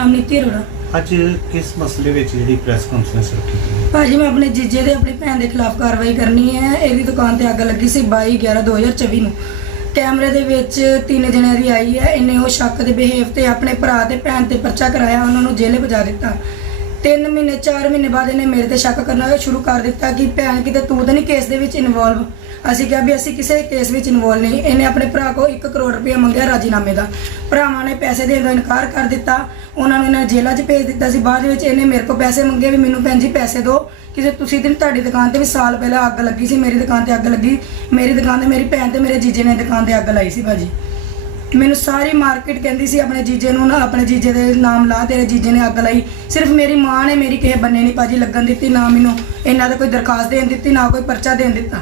ਨਾਮ ਨੀਤੀ ਅਰੋੜਾ। ਅੱਜ ਕਿਸ ਮਸਲੇ ਵਿੱਚ ਜਿਹੜੀ ਪ੍ਰੈਸ ਕਾਨਫਰੰਸ ਰੱਖੀ ਗਈ ਭਾਜੀ ਮੈਂ ਆਪਣੇ ਜੀਜੇ ਦੇ ਆਪਣੀ ਭੈਣ ਦੇ ਖਿਲਾਫ ਕਾਰਵਾਈ ਕਰਨੀ ਹੈ। ਇਹਦੀ ਦੁਕਾਨ ਤੇ ਅੱਗ ਲੱਗੀ ਸੀ 22 11 2024 ਨੂੰ। ਕੈਮਰੇ ਦੇ ਵਿੱਚ ਤਿੰਨ ਜਣਿਆਂ ਦੀ ਆਈ ਹੈ। ਇਹਨੇ ਉਹ ਸ਼ੱਕ ਦੇ ਬਿਹੇਵ ਤੇ ਆਪਣੇ ਭਰਾ ਤੇ ਭੈਣ ਤੇ ਪਰਚਾ ਕਰਾਇਆ। ਉਹਨਾਂ ਨੂੰ ਜੇਲ੍ਹ ਭਜਾ ਦਿੱਤਾ। ਤਿੰਨ ਮਹੀਨੇ 4 ਮਹੀਨੇ ਬਾਅਦ ਇਹਨੇ ਮੇਰੇ ਤੇ ਸ਼ੱਕ ਕਰਨਾ ਸ਼ੁਰੂ ਕਰ ਦਿੱਤਾ ਕਿ ਭੈਣ ਕਿਤੇ ਤੂੰ ਤਾਂ ਨਹੀਂ ਕੇਸ ਦੇ ਵਿੱਚ ਇਨਵੋਲਵ ਅਸੀਂ ਕਿਹਾ ਵੀ ਅਸੀਂ ਕਿਸੇ ਕੇਸ ਵਿੱਚ ਇਨਵੋਲਵ ਨਹੀਂ। ਇਹਨੇ ਆਪਣੇ ਭਰਾ ਕੋਲ 1 ਕਰੋੜ ਰੁਪਏ ਮੰਗਿਆ ਰਾਜੀਨਾਮੇ ਦਾ। ਭਰਾਵਾਂ ਨੇ ਪੈਸੇ ਦੇਣ ਤੋਂ ਇਨਕਾਰ ਕਰ ਦਿੱਤਾ। ਉਹਨਾਂ ਨੂੰ ਇਹਨਾਂ ਜੇਲ੍ਹਾਂ 'ਚ ਭੇਜ ਦਿੱਤਾ ਸੀ। ਬਾਅਦ ਵਿੱਚ ਇਹਨੇ ਮੇਰੇ ਕੋਲ ਪੈਸੇ ਮੰਗੇ ਵੀ ਮੈਨੂੰ ਭੈਣ ਜੀ ਪੈਸੇ ਦਿਓ। ਕਿਸੇ ਤੁਸੀਂ ਦਿਨ ਤੁਹਾਡੀ ਦੁਕਾਨ ਤੇ ਵੀ ਸਾਲ ਪਹਿਲਾਂ ਅੱਗ ਲੱਗੀ ਸੀ। ਮੇਰੀ ਦੁਕਾਨ ਤੇ ਅੱਗ ਲੱਗੀ। ਮੇਰੀ ਦੁਕਾਨ ਤੇ ਮੇਰੀ ਭੈਣ ਤੇ ਮੇਰੇ ਜੀਜੇ ਨੇ ਦੁਕਾਨ ਤੇ ਅੱਗ ਲਾਈ ਸੀ ਭਾਜੀ। ਮੈਨੂੰ ਸਾਰੀ ਮਾਰਕੀਟ ਕਹਿੰਦੀ ਸੀ ਆਪਣੇ ਜੀਜੇ ਨੂੰ ਨਾ, ਆਪਣੇ ਜੀਜੇ ਦੇ ਨਾਮ ਲਾ, ਤੇਰੇ ਜੀਜੇ ਨੇ ਅੱਗ ਲਾਈ। ਸਿਰਫ ਮੇਰੀ ਮਾਂ ਨੇ ਮੇਰੀ ਕਿਸੇ ਬੰਨੇ ਨਹੀਂ ਭਾਜੀ ਲੱਗਣ ਦਿੱਤੀ, ਨਾ ਮੈਨੂੰ ਇਹਨਾਂ ਦਾ ਕੋਈ ਦਰਖਾਸਤ ਦੇਣ ਦਿੱਤੀ, ਨਾ ਕੋਈ ਪਰਚਾ ਦੇਣ ਦਿੱਤਾ।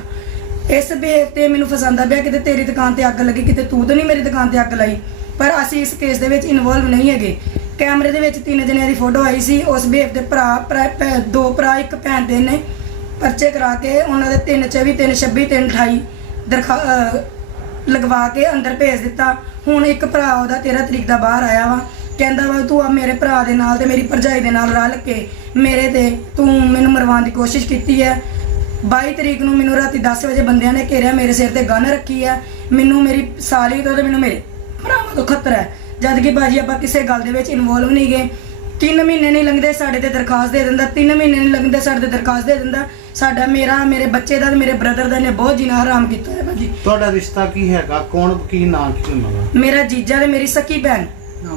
ਇਸ ਬਿਹੇਵ ਤੇ ਮੈਨੂੰ ਫਸਾਉਂਦਾ ਪਿਆ, ਕਿਤੇ ਤੇਰੀ ਦੁਕਾਨ ਤੇ ਅੱਗ ਲੱਗੀ, ਕਿਤੇ ਤੂੰ ਤਾਂ ਨਹੀਂ ਮੇਰੀ ਦੁਕਾਨ ਤੇ ਅੱਗ ਲਾਈ। ਪਰ ਅਸੀਂ ਇਸ ਕੇਸ ਦੇ ਵਿੱਚ ਇਨਵੋਲਵ ਨਹੀਂ ਹੈਗੇ। ਕੈਮਰੇ ਦੇ ਵਿੱਚ ਤਿੰਨ ਜਣਿਆਂ ਦੀ ਫੋਟੋ ਆਈ ਸੀ, ਉਸ ਬਿਹੇਵ ਦੇ ਭਰਾ, ਭਰਾ- ਭੈ- ਦੋ ਭਰਾ, ਇੱਕ ਭੈਣ ਦੇ ਨੇ ਪਰਚੇ ਕਰਾ ਕੇ ਉਹਨਾਂ ਦੇ 3 24 3 26 3 28 ਦਰਖਾ ਲਗਵਾ ਕੇ ਅੰਦਰ ਭੇਜ ਦਿੱਤਾ। ਹੁਣ ਇੱਕ ਭਰਾ ਉਹਦਾ 13 ਤਰੀਕ ਦਾ ਬਾਹਰ ਆਇਆ ਵਾ। ਕਹਿੰਦਾ ਵਾ, ਤੂੰ ਆ ਮੇਰੇ ਭਰਾ ਦੇ ਨਾਲ ਤੇ ਮੇਰੀ ਭਰਜਾਈ ਦੇ ਨਾਲ ਰਲ ਕੇ ਮੇਰੇ ਤੇ ਤੂੰ ਮੈਨੂੰ ਮਰਵਾਉਣ ਦੀ ਕੋਸ਼ਿਸ਼ ਕੀਤੀ ਹੈ 22 ਤਰੀਕ ਨੂੰ ਮੈਨੂੰ ਰਾਤੀ 10 ਵਜੇ ਬੰਦਿਆਂ ਨੇ ਘੇਰਿਆ, ਮੇਰੇ ਸਿਰ ਤੇ ਗਨ ਰੱਖੀ ਹੈ ਮੈਨੂੰ ਮੇਰੀ ਸਾਲੀ ਤੋਂ ਤੇ ਮੈਨੂੰ ਮੇਰੇ ਭਰਾਵਾਂ ਤੋਂ ਖਤਰਾ ਹੈ ਜਦ ਕਿ ਬਾਜੀ ਆਪਾਂ ਕਿਸੇ ਗੱਲ ਦੇ ਵਿੱਚ ਇਨਵੋਲਵ ਨਹੀਂ ਗਏ। ਤਿੰਨ ਮਹੀਨੇ ਨਹੀਂ ਲੰਘਦੇ ਸਾਡੇ ਤੇ ਦਰਖਾਸਤ ਦੇ ਦਿੰਦਾ ਤਿੰਨ ਮਹੀਨੇ ਨਹੀਂ ਲੰਘਦੇ ਸਾਡੇ ਤੇ ਦਰਖਾਸਤ ਦੇ ਦਿੰਦਾ। ਸਾਡਾ ਮੇਰਾ ਮੇਰੇ ਬੱਚੇ ਦਾ ਤੇ ਮੇਰੇ ਬ੍ਰਦਰ ਦਾ ਨੇ ਬਹੁਤ ਜਿਨਾ ਹਰਾਮ ਕੀਤਾ ਹੈ ਬਾਜੀ ਤੁਹਾਡਾ ਰਿਸ਼ਤਾ ਕੀ ਹੈਗਾ? ਕੌਣ ਕੀ ਨਾਮ ਕੀ ਉਹਨਾਂ ਦਾ? ਮੇਰਾ ਜੀਜਾ ਤੇ ਮੇਰੀ ਸਕੀ ਭੈਣ।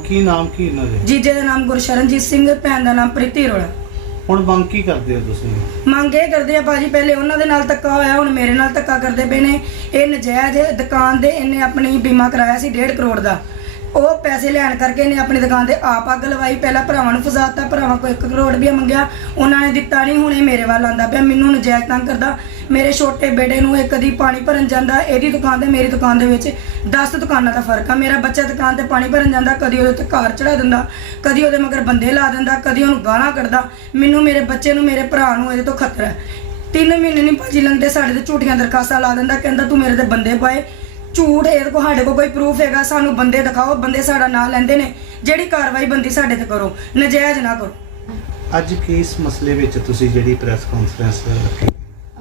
ਕੀ ਨਾਮ ਕੀ ਇਹਨਾਂ ਦੇ? ਜੀਜੇ ਦਾ ਨਾਮ ਗੁਰਸ਼ਰਨਜੀਤ ਸਿੰਘ ਭੈਣ ਦਾ ਨਾਮ ਪ੍ਰੀਤੀ ਅਰੋੜਾ। ਹੁਣ ਮੰਗ ਕੀ ਕਰਦੇ ਹੋ ਤੁਸੀਂ? ਮੰਗ ਇਹ ਕਰਦੇ ਆ ਬਾਜੀ ਪਹਿਲੇ ਉਹਨਾਂ ਦੇ ਨਾਲ ਧੱਕਾ ਹੋਇਆ ਹੁਣ ਮੇਰੇ ਨਾਲ ਧੱਕਾ ਕਰਦੇ ਪਏ ਨੇ। ਇਹ ਨਜਾਇਜ਼ ਦੁਕਾਨ ਦੇ ਇਹਨੇ ਆਪਣੀ ਬੀਮਾ ਕਰਾਇਆ ਸੀ 1.5 ਕਰੋੜ ਦਾ। ਉਹ ਪੈਸੇ ਲੈਣ ਕਰਕੇ ਇਹਨੇ ਆਪਣੀ ਦੁਕਾਨ ਤੇ ਆਪ ਅੱਗ ਲਵਾਈ। ਪਹਿਲਾਂ ਭਰਾਵਾਂ ਨੂੰ ਫਸਾਤਾ ਭਰਾਵਾਂ ਕੋਲ 1 ਕਰੋੜ ਰੁਪਇਆ ਮੰਗਿਆ। ਉਹਨਾਂ ਨੇ ਦਿੱਤਾ ਨਹੀਂ, ਹੁਣ ਇਹ ਮੇਰੇ ਵੱਲ ਆਂਦਾ ਪਿਆ। ਮੈਨੂੰ ਨਜਾਇਜ਼ ਤੰਗ ਕਰਦਾ। ਮੇਰੇ ਛੋਟੇ ਬੇਟੇ ਨੂੰ ਇਹ ਕਦੀ ਪਾਣੀ ਭਰਨ ਜਾਂਦਾ, ਇਹਦੀ ਦੁਕਾਨ ਤੇ ਮੇਰੀ ਦੁਕਾਨ ਦੇ ਵਿੱਚ 10 ਦੁਕਾਨਾਂ ਦਾ ਫ਼ਰਕ ਆ। ਮੇਰਾ ਬੱਚਾ ਦੁਕਾਨ ਤੇ ਪਾਣੀ ਭਰਨ ਜਾਂਦਾ, ਕਦੀ ਉਹਦੇ ਉੱਤੇ ਕਾਰ ਚੜਾ ਦਿੰਦਾ, ਕਦੀ ਉਹਦੇ ਮਗਰ ਬੰਦੇ ਲਾ ਦਿੰਦਾ, ਕਦੀ ਉਹਨੂੰ ਗਾਲਾਂ ਕੱਢਦਾ। ਮੈਨੂੰ ਮੇਰੇ ਬੱਚੇ ਨੂੰ, ਮੇਰੇ ਭਰਾ ਨੂੰ ਇਹਦੇ ਤੋਂ ਖਤਰਾ ਹੈ। ਤਿੰਨ ਮਹੀਨੇ ਨਹੀਂ ਭਾਜੀ ਲੰਘਦੇ, ਸਾਡੇ ਤੇ ਝੂਠੀਆਂ ਦਰਖਾਸਤਾਂ ਲਾ ਦਿੰਦਾ, ਕਹਿੰਦਾ ਤੂੰ ਮੇਰੇ ਤੇ ਬੰਦੇ ਪਾਏ। ਝੂਠ ਇਹਦੇ ਕੋਲ ਸਾਡੇ ਕੋਲ ਕੋਈ ਪ੍ਰੂਫ ਹੈਗਾ ਸਾਨੂੰ ਬੰਦੇ ਦਿਖਾਓ ਬੰਦੇ ਸਾਡਾ ਨਾਂ ਲੈਂਦੇ ਨੇ ਜਿਹੜੀ ਕਾਰਵਾਈ ਬੰਦੀ ਸਾਡੇ ਤੇ ਕਰੋ ਨਜਾਇਜ਼ ਨਾ ਕਰੋ। ਅੱਜ ਕਿਸ ਮਸਲੇ ਵਿੱਚ ਤੁਸੀਂ ਜਿਹੜੀ ਪ੍ਰੈਸ ਕਾਨਫਰੰਸ ਰੱਖੀ?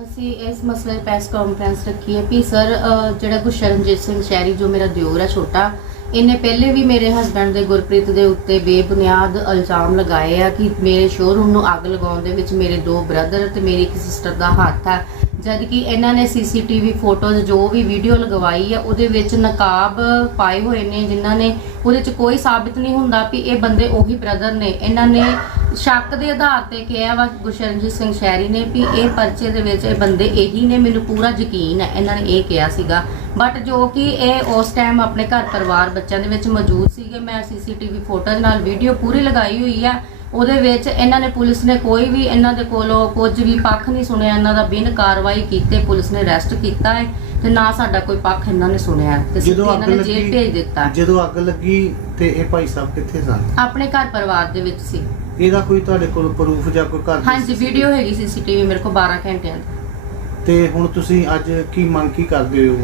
ਅਸੀਂ ਇਸ ਮਸਲੇ 'ਤੇ ਪ੍ਰੈਸ ਕਾਨਫਰੰਸ ਰੱਖੀ ਹੈ ਕਿ ਸਰ ਅ, ਜਿਹੜਾ ਗੁਰਸ਼ਰਨਜੀਤ ਸਿੰਘ ਸ਼ਹਿਰੀ ਜੋ ਮੇਰਾ ਦਿਓਰ ਹੈ ਛੋਟਾ ਇਹਨੇ ਪਹਿਲੇ ਵੀ ਮੇਰੇ ਹਸਬੰਡ ਦੇ ਗੁਰਪ੍ਰੀਤ ਦੇ ਉੱਤੇ ਬੇਬੁਨਿਆਦ ਇਲਜ਼ਾਮ ਲਗਾਏ ਆ ਕਿ ਮੇਰੇ ਸ਼ੋਰੂਮ ਨੂੰ ਅੱਗ ਲਗਾਉਣ ਦੇ ਵਿੱਚ ਮੇਰੇ ਦੋ ਬ੍ਰਦਰ ਤੇ ਮੇਰੀ ਇੱਕ ਸਿਸਟਰ ਦਾ ਹੱਥ ਹੈ ਜਦ ਕਿ ਇਹਨਾਂ ਨੇ ਸੀਸੀਟੀਵੀ ਫੋਟੋਜ਼ ਜੋ ਵੀ ਵੀਡੀਓ ਲਗਵਾਈ ਆ, ਉਹਦੇ ਵਿੱਚ ਨਕਾਬ ਪਾਏ ਹੋਏ ਨੇ, ਜਿਨ੍ਹਾਂ ਨੇ ਉਹਦੇ 'ਚ ਕੋਈ ਸਾਬਿਤ ਨਹੀਂ ਹੁੰਦਾ ਕਿ ਇਹ ਬੰਦੇ ਉਹੀ ਬ੍ਰਦਰ ਨੇ। ਇਹਨਾਂ ਨੇ ਸ਼ੱਕ ਦੇ ਆਧਾਰ ਤੇ ਕਿਹਾ ਵਾ ਗੁਰਸ਼ਰਨਜੀਤ ਸਿੰਘ ਸ਼ਹਿਰੀ ਨੇ ਵੀ ਇਹ ਪਰਚੇ ਦੇ ਵਿੱਚ ਇਹ ਬੰਦੇ ਇਹੀ ਨੇ, ਮੈਨੂੰ ਪੂਰਾ ਯਕੀਨ ਹੈ, ਇਹਨਾਂ ਨੇ ਇਹ ਕਿਹਾ ਸੀਗਾ। ਬਟ ਜੋ ਕਿ ਇਹ ਉਸ ਟਾਈਮ ਆਪਣੇ ਘਰ ਪਰਿਵਾਰ ਬੱਚਿਆਂ ਦੇ ਵਿੱਚ ਮੌਜੂਦ ਸੀਗੇ, ਮੈਂ ਸੀਸੀਟੀਵੀ ਫੋਟੋਜ਼ ਨਾਲ ਵੀਡੀਓ ਪੂਰੀ ਲਗਾਈ ਹੋਈ ਆ ਉਹਦੇ ਵਿੱਚ ਇਹਨਾਂ ਨੇ ਪੁਲਿਸ ਨੇ ਕੋਈ ਵੀ ਇਹਨਾਂ ਦੇ ਕੋਲੋਂ ਕੁਝ ਵੀ ਪੱਖ ਨਹੀਂ ਸੁਣਿਆ ਇਹਨਾਂ ਦਾ ਬਿਨ ਕਾਰਵਾਈ ਕੀਤੇ ਪੁਲਿਸ ਨੇ ਅਰੈਸਟ ਕੀਤਾ ਹੈ ਤੇ ਨਾ ਸਾਡਾ ਕੋਈ ਪੱਖ ਇਹਨਾਂ ਨੇ ਸੁਣਿਆ ਤੇ ਸਿੱਧੇ ਜਦੋਂ ਇਹਨਾਂ ਨੇ ਜੇਲ੍ਹ ਭੇਜ ਦਿੱਤਾ। ਜਦੋਂ ਅੱਗ ਲੱਗੀ ਤੇ ਇਹ ਭਾਈ ਸਾਹਿਬ ਕਿੱਥੇ ਸਨ? ਆਪਣੇ ਘਰ ਪਰਿਵਾਰ ਦੇ ਵਿੱਚ ਸੀ। ਇਹਦਾ ਕੋਈ ਤੁਹਾਡੇ ਕੋਲ ਪ੍ਰੂਫ ਜਾਂ ਕੋਈ ਘਰ ਹਾਂਜੀ ਵੀਡੀਓ ਹੈਗੀ ਸੀਸੀਟੀਵੀ ਮੇਰੇ ਕੋਲ 12 ਘੰਟਿਆਂ ਦੀ। ਤੇ ਹੁਣ ਤੁਸੀਂ ਅੱਜ ਕੀ ਮੰਗ ਕੀ ਕਰਦੇ ਹੋ?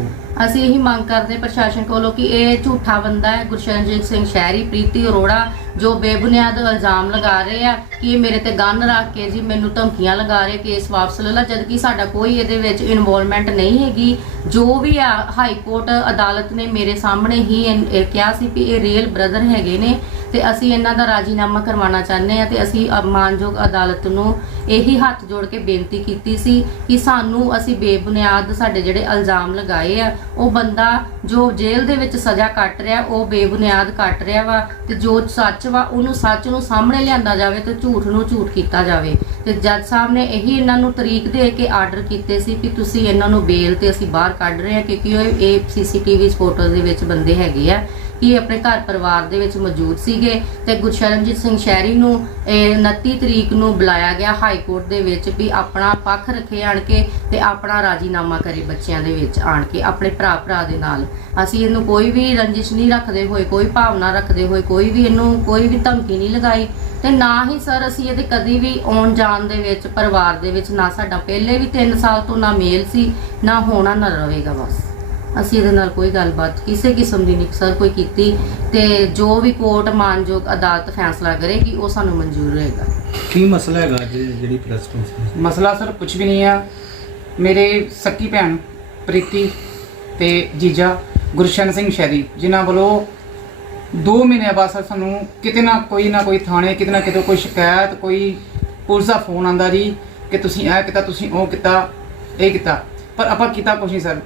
ਅਸੀਂ ਇਹੀ ਮੰਗ ਕਰਦੇ ਪ੍ਰਸ਼ਾਸਨ ਕੋਲੋਂ ਕਿ ਇਹ ਝੂਠਾ ਬੰਦਾ ਹੈ ਗੁਰਸ਼ਰਨਜੀਤ ਸਿੰਘ ਸ਼ਹਿਰੀ, ਪ੍ਰੀਤੀ ਅਰੋੜਾ, ਜੋ ਬੇਬੁਨਿਆਦ ਇਲਜ਼ਾਮ ਲਗਾ ਰਹੇ ਆ ਕਿ ਇਹ ਮੇਰੇ ਤੇ ਗੰਨ ਰੱਖ ਕੇ ਜੀ ਮੈਨੂੰ ਧਮਕੀਆਂ ਲਗਾ ਰਹੇ ਕੇਸ ਵਾਪਸ ਲੈ ਲਾ, ਜਦਕਿ ਸਾਡਾ ਕੋਈ ਇਹਦੇ ਵਿੱਚ ਇਨਵੋਲਵਮੈਂਟ ਨਹੀਂ ਹੈਗੀ। ਜੋ ਵੀ ਆ, ਹਾਈ ਕੋਰਟ ਅਦਾਲਤ ਨੇ ਮੇਰੇ ਸਾਹਮਣੇ ਹੀ ਇਹ ਇਹ ਕਿਹਾ ਸੀ ਕਿ ਇਹ ਰੀਅਲ ਬ੍ਰਦਰ ਹੈਗੇ ਨੇ। ਤੇ ਅਸੀਂ ਇਹਨਾਂ ਦਾ ਰਾਜੀਨਾਮਾ ਕਰਵਾਉਣਾ ਚਾਹੁੰਦੇ ਆ ਤੇ ਅਸੀਂ ਅ- ਮਾਨਯੋਗ ਅਦਾਲਤ ਨੂੰ ਇਹੀ ਹੱਥ ਜੋੜ ਕੇ ਬੇਨਤੀ ਕੀਤੀ ਸੀ ਕਿ ਸਾਨੂੰ ਅਸੀਂ ਬੇਬੁਨਿਆਦ ਸਾਡੇ ਜਿਹੜੇ ਇਲਜ਼ਾਮ ਲਗਾਏ ਆ, ਉਹ ਬੰਦਾ ਜੋ ਜੇਲ੍ਹ ਦੇ ਵਿੱਚ ਸਜ਼ਾ ਕੱਟ ਰਿਹਾ, ਉਹ ਬੇਬੁਨਿਆਦ ਕੱਟ ਰਿਹਾ ਵਾ ਤੇ ਜੋ ਸੱਚ ਵਾ ਉਹਨੂੰ ਸੱਚ ਨੂੰ ਸਾਹਮਣੇ ਲਿਆਂਦਾ ਜਾਵੇ ਤੇ ਝੂਠ ਨੂੰ ਝੂਠ ਕੀਤਾ ਜਾਵੇ। ਤੇ ਜੱਜ ਸਾਹਿਬ ਨੇ ਇਹੀ ਇਹਨਾਂ ਨੂੰ ਤਰੀਕ ਦੇ ਕੇ ਆਰਡਰ ਕੀਤੇ ਸੀ ਕਿ ਤੁਸੀਂ ਇਹਨਾਂ ਨੂੰ ਬੇਲ ਤੇ ਅਸੀਂ ਬਾਹਰ ਕੱਢ ਰਹੇ ਹਾਂ ਕਿਉਂਕਿ ਉਹ ਇਹ ਸੀਸੀਟੀਵੀ ਫੋਟੋਜ਼ ਦੇ ਵਿੱਚ ਬੰਦੇ ਹੈਗੇ ਆ। ਕਿ ਇਹ ਆਪਣੇ ਘਰ ਪਰਿਵਾਰ ਦੇ ਵਿੱਚ ਮੌਜੂਦ ਸੀਗੇ ਤੇ ਗੁਰਸ਼ਰਨਜੀਤ ਸਿੰਘ ਸ਼ਹਿਰੀ ਨੂੰ ਇਹ 29 ਤਰੀਕ ਨੂੰ ਬੁਲਾਇਆ ਗਿਆ ਹਾਈ ਕੋਰਟ ਦੇ ਵਿੱਚ ਵੀ ਆਪਣਾ ਪੱਖ ਰੱਖੇ ਆਣ ਕੇ ਤੇ ਆਪਣਾ ਰਾਜੀਨਾਮਾ ਕਰੇ ਬੱਚਿਆਂ ਦੇ ਵਿੱਚ ਆਣ ਕੇ, ਆਪਣੇ ਭਰਾ ਭਰਾ ਦੇ ਨਾਲ। ਅਸੀਂ ਇਹਨੂੰ ਕੋਈ ਵੀ ਰੰਜਿਸ਼ ਨਹੀਂ ਰੱਖਦੇ ਹੋਏ, ਕੋਈ ਭਾਵਨਾ ਰੱਖਦੇ ਹੋਏ, ਕੋਈ ਵੀ ਇਹਨੂੰ ਕੋਈ ਵੀ ਧਮਕੀ ਨਹੀਂ ਲਗਾਈ। ਤੇ ਨਾ ਹੀ ਸਰ ਅਸੀਂ ਇਹਦੇ ਕਦੀ ਵੀ ਆਉਣ ਜਾਣ ਦੇ ਵਿੱਚ, ਪਰਿਵਾਰ ਦੇ ਵਿੱਚ ਨਾ ਸਾਡਾ ਪਹਿਲੇ ਵੀ 3 ਸਾਲ ਤੋਂ ਨਾ ਮੇਲ ਸੀ, ਨਾ ਹੋਣਾ ਨਾ ਰਹੇਗਾ ਬਸ। ਅਸੀਂ ਇਹਦੇ ਨਾਲ ਕੋਈ ਗੱਲਬਾਤ ਕਿਸੇ ਕਿਸਮ ਦੀ ਨਹੀਂ ਸਰ ਕੋਈ ਕੀਤੀ ਤੇ ਜੋ ਵੀ ਕੋਰਟ ਮਾਨਯੋਗ ਅਦਾਲਤ ਫੈਸਲਾ ਕਰੇਗੀ ਉਹ ਸਾਨੂੰ ਮਨਜ਼ੂਰ ਰਹੇਗਾ। ਕੀ ਮਸਲਾ ਹੈਗਾ ਅੱਜ ਜਿਹੜੀ ਪ੍ਰੈਸ ਕਾਨਫਰੰਸ ਮਸਲਾ ਸਰ ਕੁਝ ਵੀ ਨਹੀਂ ਆ। ਮੇਰੇ ਸੱਕੀ ਭੈਣ ਪ੍ਰੀਤੀ ਤੇ ਜੀਜਾ ਗੁਰਸ਼ਨ ਸਿੰਘ ਸ਼ੈਰੀ ਜਿਨ੍ਹਾਂ ਵੱਲੋਂ 2 ਮਹੀਨੇ ਬਾਅਦ ਸਰ ਸਾਨੂੰ ਕਿਤੇ ਨਾ ਕੋਈ ਨਾ ਕੋਈ ਥਾਣੇ ਕਿਤੇ ਨਾ ਕਿਤੇ ਕੋਈ ਸ਼ਿਕਾਇਤ ਕੋਈ ਪੁਲਿਸ ਦਾ ਫੋਨ ਆਂਦਾ ਜੀ ਕਿ ਤੁਸੀਂ ਇਹ ਕੀਤਾ ਤੁਸੀਂ ਉਹ ਕੀਤਾ ਇਹ ਕੀਤਾ। ਪਰ ਆਪਾਂ ਕੀਤਾ ਕੁਛ ਨਹੀਂ ਸਰ।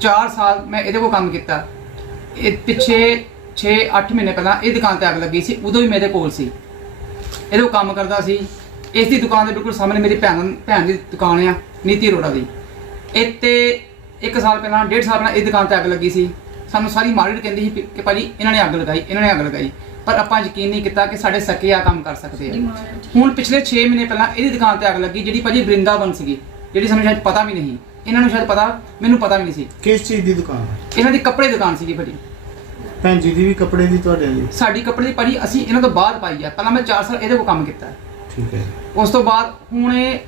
4 ਸਾਲ ਮੈਂ ਇਹਦੇ ਕੋਲ ਕੰਮ ਕੀਤਾ। ਇਹ ਪਿੱਛੇ 6-8 ਮਹੀਨੇ ਪਹਿਲਾਂ ਇਹ ਦੁਕਾਨ ਤੇ ਅੱਗ ਲੱਗੀ ਸੀ ਉਦੋਂ ਵੀ ਮੇਰੇ ਕੋਲ ਸੀ। ਇਹਦੇ ਕੋਲ ਕੰਮ ਕਰਦਾ ਸੀ। ਇਸ ਦੀ ਦੁਕਾਨ ਦੇ ਬਿਲਕੁਲ ਸਾਹਮਣੇ ਮੇਰੀ ਭੈਣ ਭੈਣ ਦੀ ਦੁਕਾਨ ਆ ਨੀਤੀ ਅਰੋੜਾ ਦੀ। ਇੱਥੇ ਇੱਕ ਸਾਲ ਪਹਿਲਾਂ ਡੇਢ ਸਾਲ ਪਹਿਲਾਂ ਇਹ ਦੁਕਾਨ ਤੇ ਅੱਗ ਲੱਗੀ ਸੀ। ਸਾਨੂੰ ਸਾਰੀ ਮਾਰਕੀਟ ਕਹਿੰਦੀ ਸੀ ਕਿ ਭਾਜੀ ਇਹਨਾਂ ਨੇ ਅੱਗ ਲਗਾਈ ਇਹਨਾਂ ਨੇ ਅੱਗ ਲਗਾਈ। ਪਰ ਆਪਾਂ ਯਕੀਨ ਨਹੀਂ ਕੀਤਾ ਕਿ ਸਾਡੇ ਸਕੇ ਆ ਕੰਮ ਕਰ ਸਕਦੇ ਆ। ਹੁਣ ਪਿਛਲੇ 6 ਮਹੀਨੇ ਪਹਿਲਾਂ ਇਹਦੀ ਦੁਕਾਨ ਤੇ ਅੱਗ ਲੱਗੀ ਜਿਹੜੀ ਭਾਜੀ ਬ੍ਰਿੰਦਾਵਨ ਸੀਗੀ ਜਿਹੜੀ ਸਾਨੂੰ ਸ਼ਾਇਦ ਪਤਾ ਵੀ ਨਹੀਂ। ਇਹਨਾਂ ਨੂੰ ਸ਼ਾਇਦ ਪਤਾ ਮੈਨੂੰ ਪਤਾ ਵੀ ਨਹੀਂ ਸੀ। ਕਿਸ ਚੀਜ਼ ਦੀ ਦੁਕਾਨ? ਹੈ ਇਹਨਾਂ ਦੀ ਕੱਪੜੇ ਦੀ ਦੁਕਾਨ ਸੀਗੀ ਭਾਜੀ ਭੈਣ ਜੀ ਦੀ ਵੀ ਕੱਪੜੇ ਦੀ ਤੁਹਾਡੇ ਦੀ ਸਾਡੀ ਕੱਪੜੇ ਦੀ ਭਾਜੀ ਅਸੀਂ ਇਹਨਾਂ ਤੋਂ ਬਾਅਦ ਪਾਈ ਆ। ਪਹਿਲਾਂ ਮੈਂ 4 ਸਾਲ ਇਹਦੇ ਕੋਲ ਕੰਮ ਕੀਤਾ ਠੀਕ ਹੈ। ਉਸ ਤੋਂ ਬਾਅਦ ਹੁਣ ਇਹ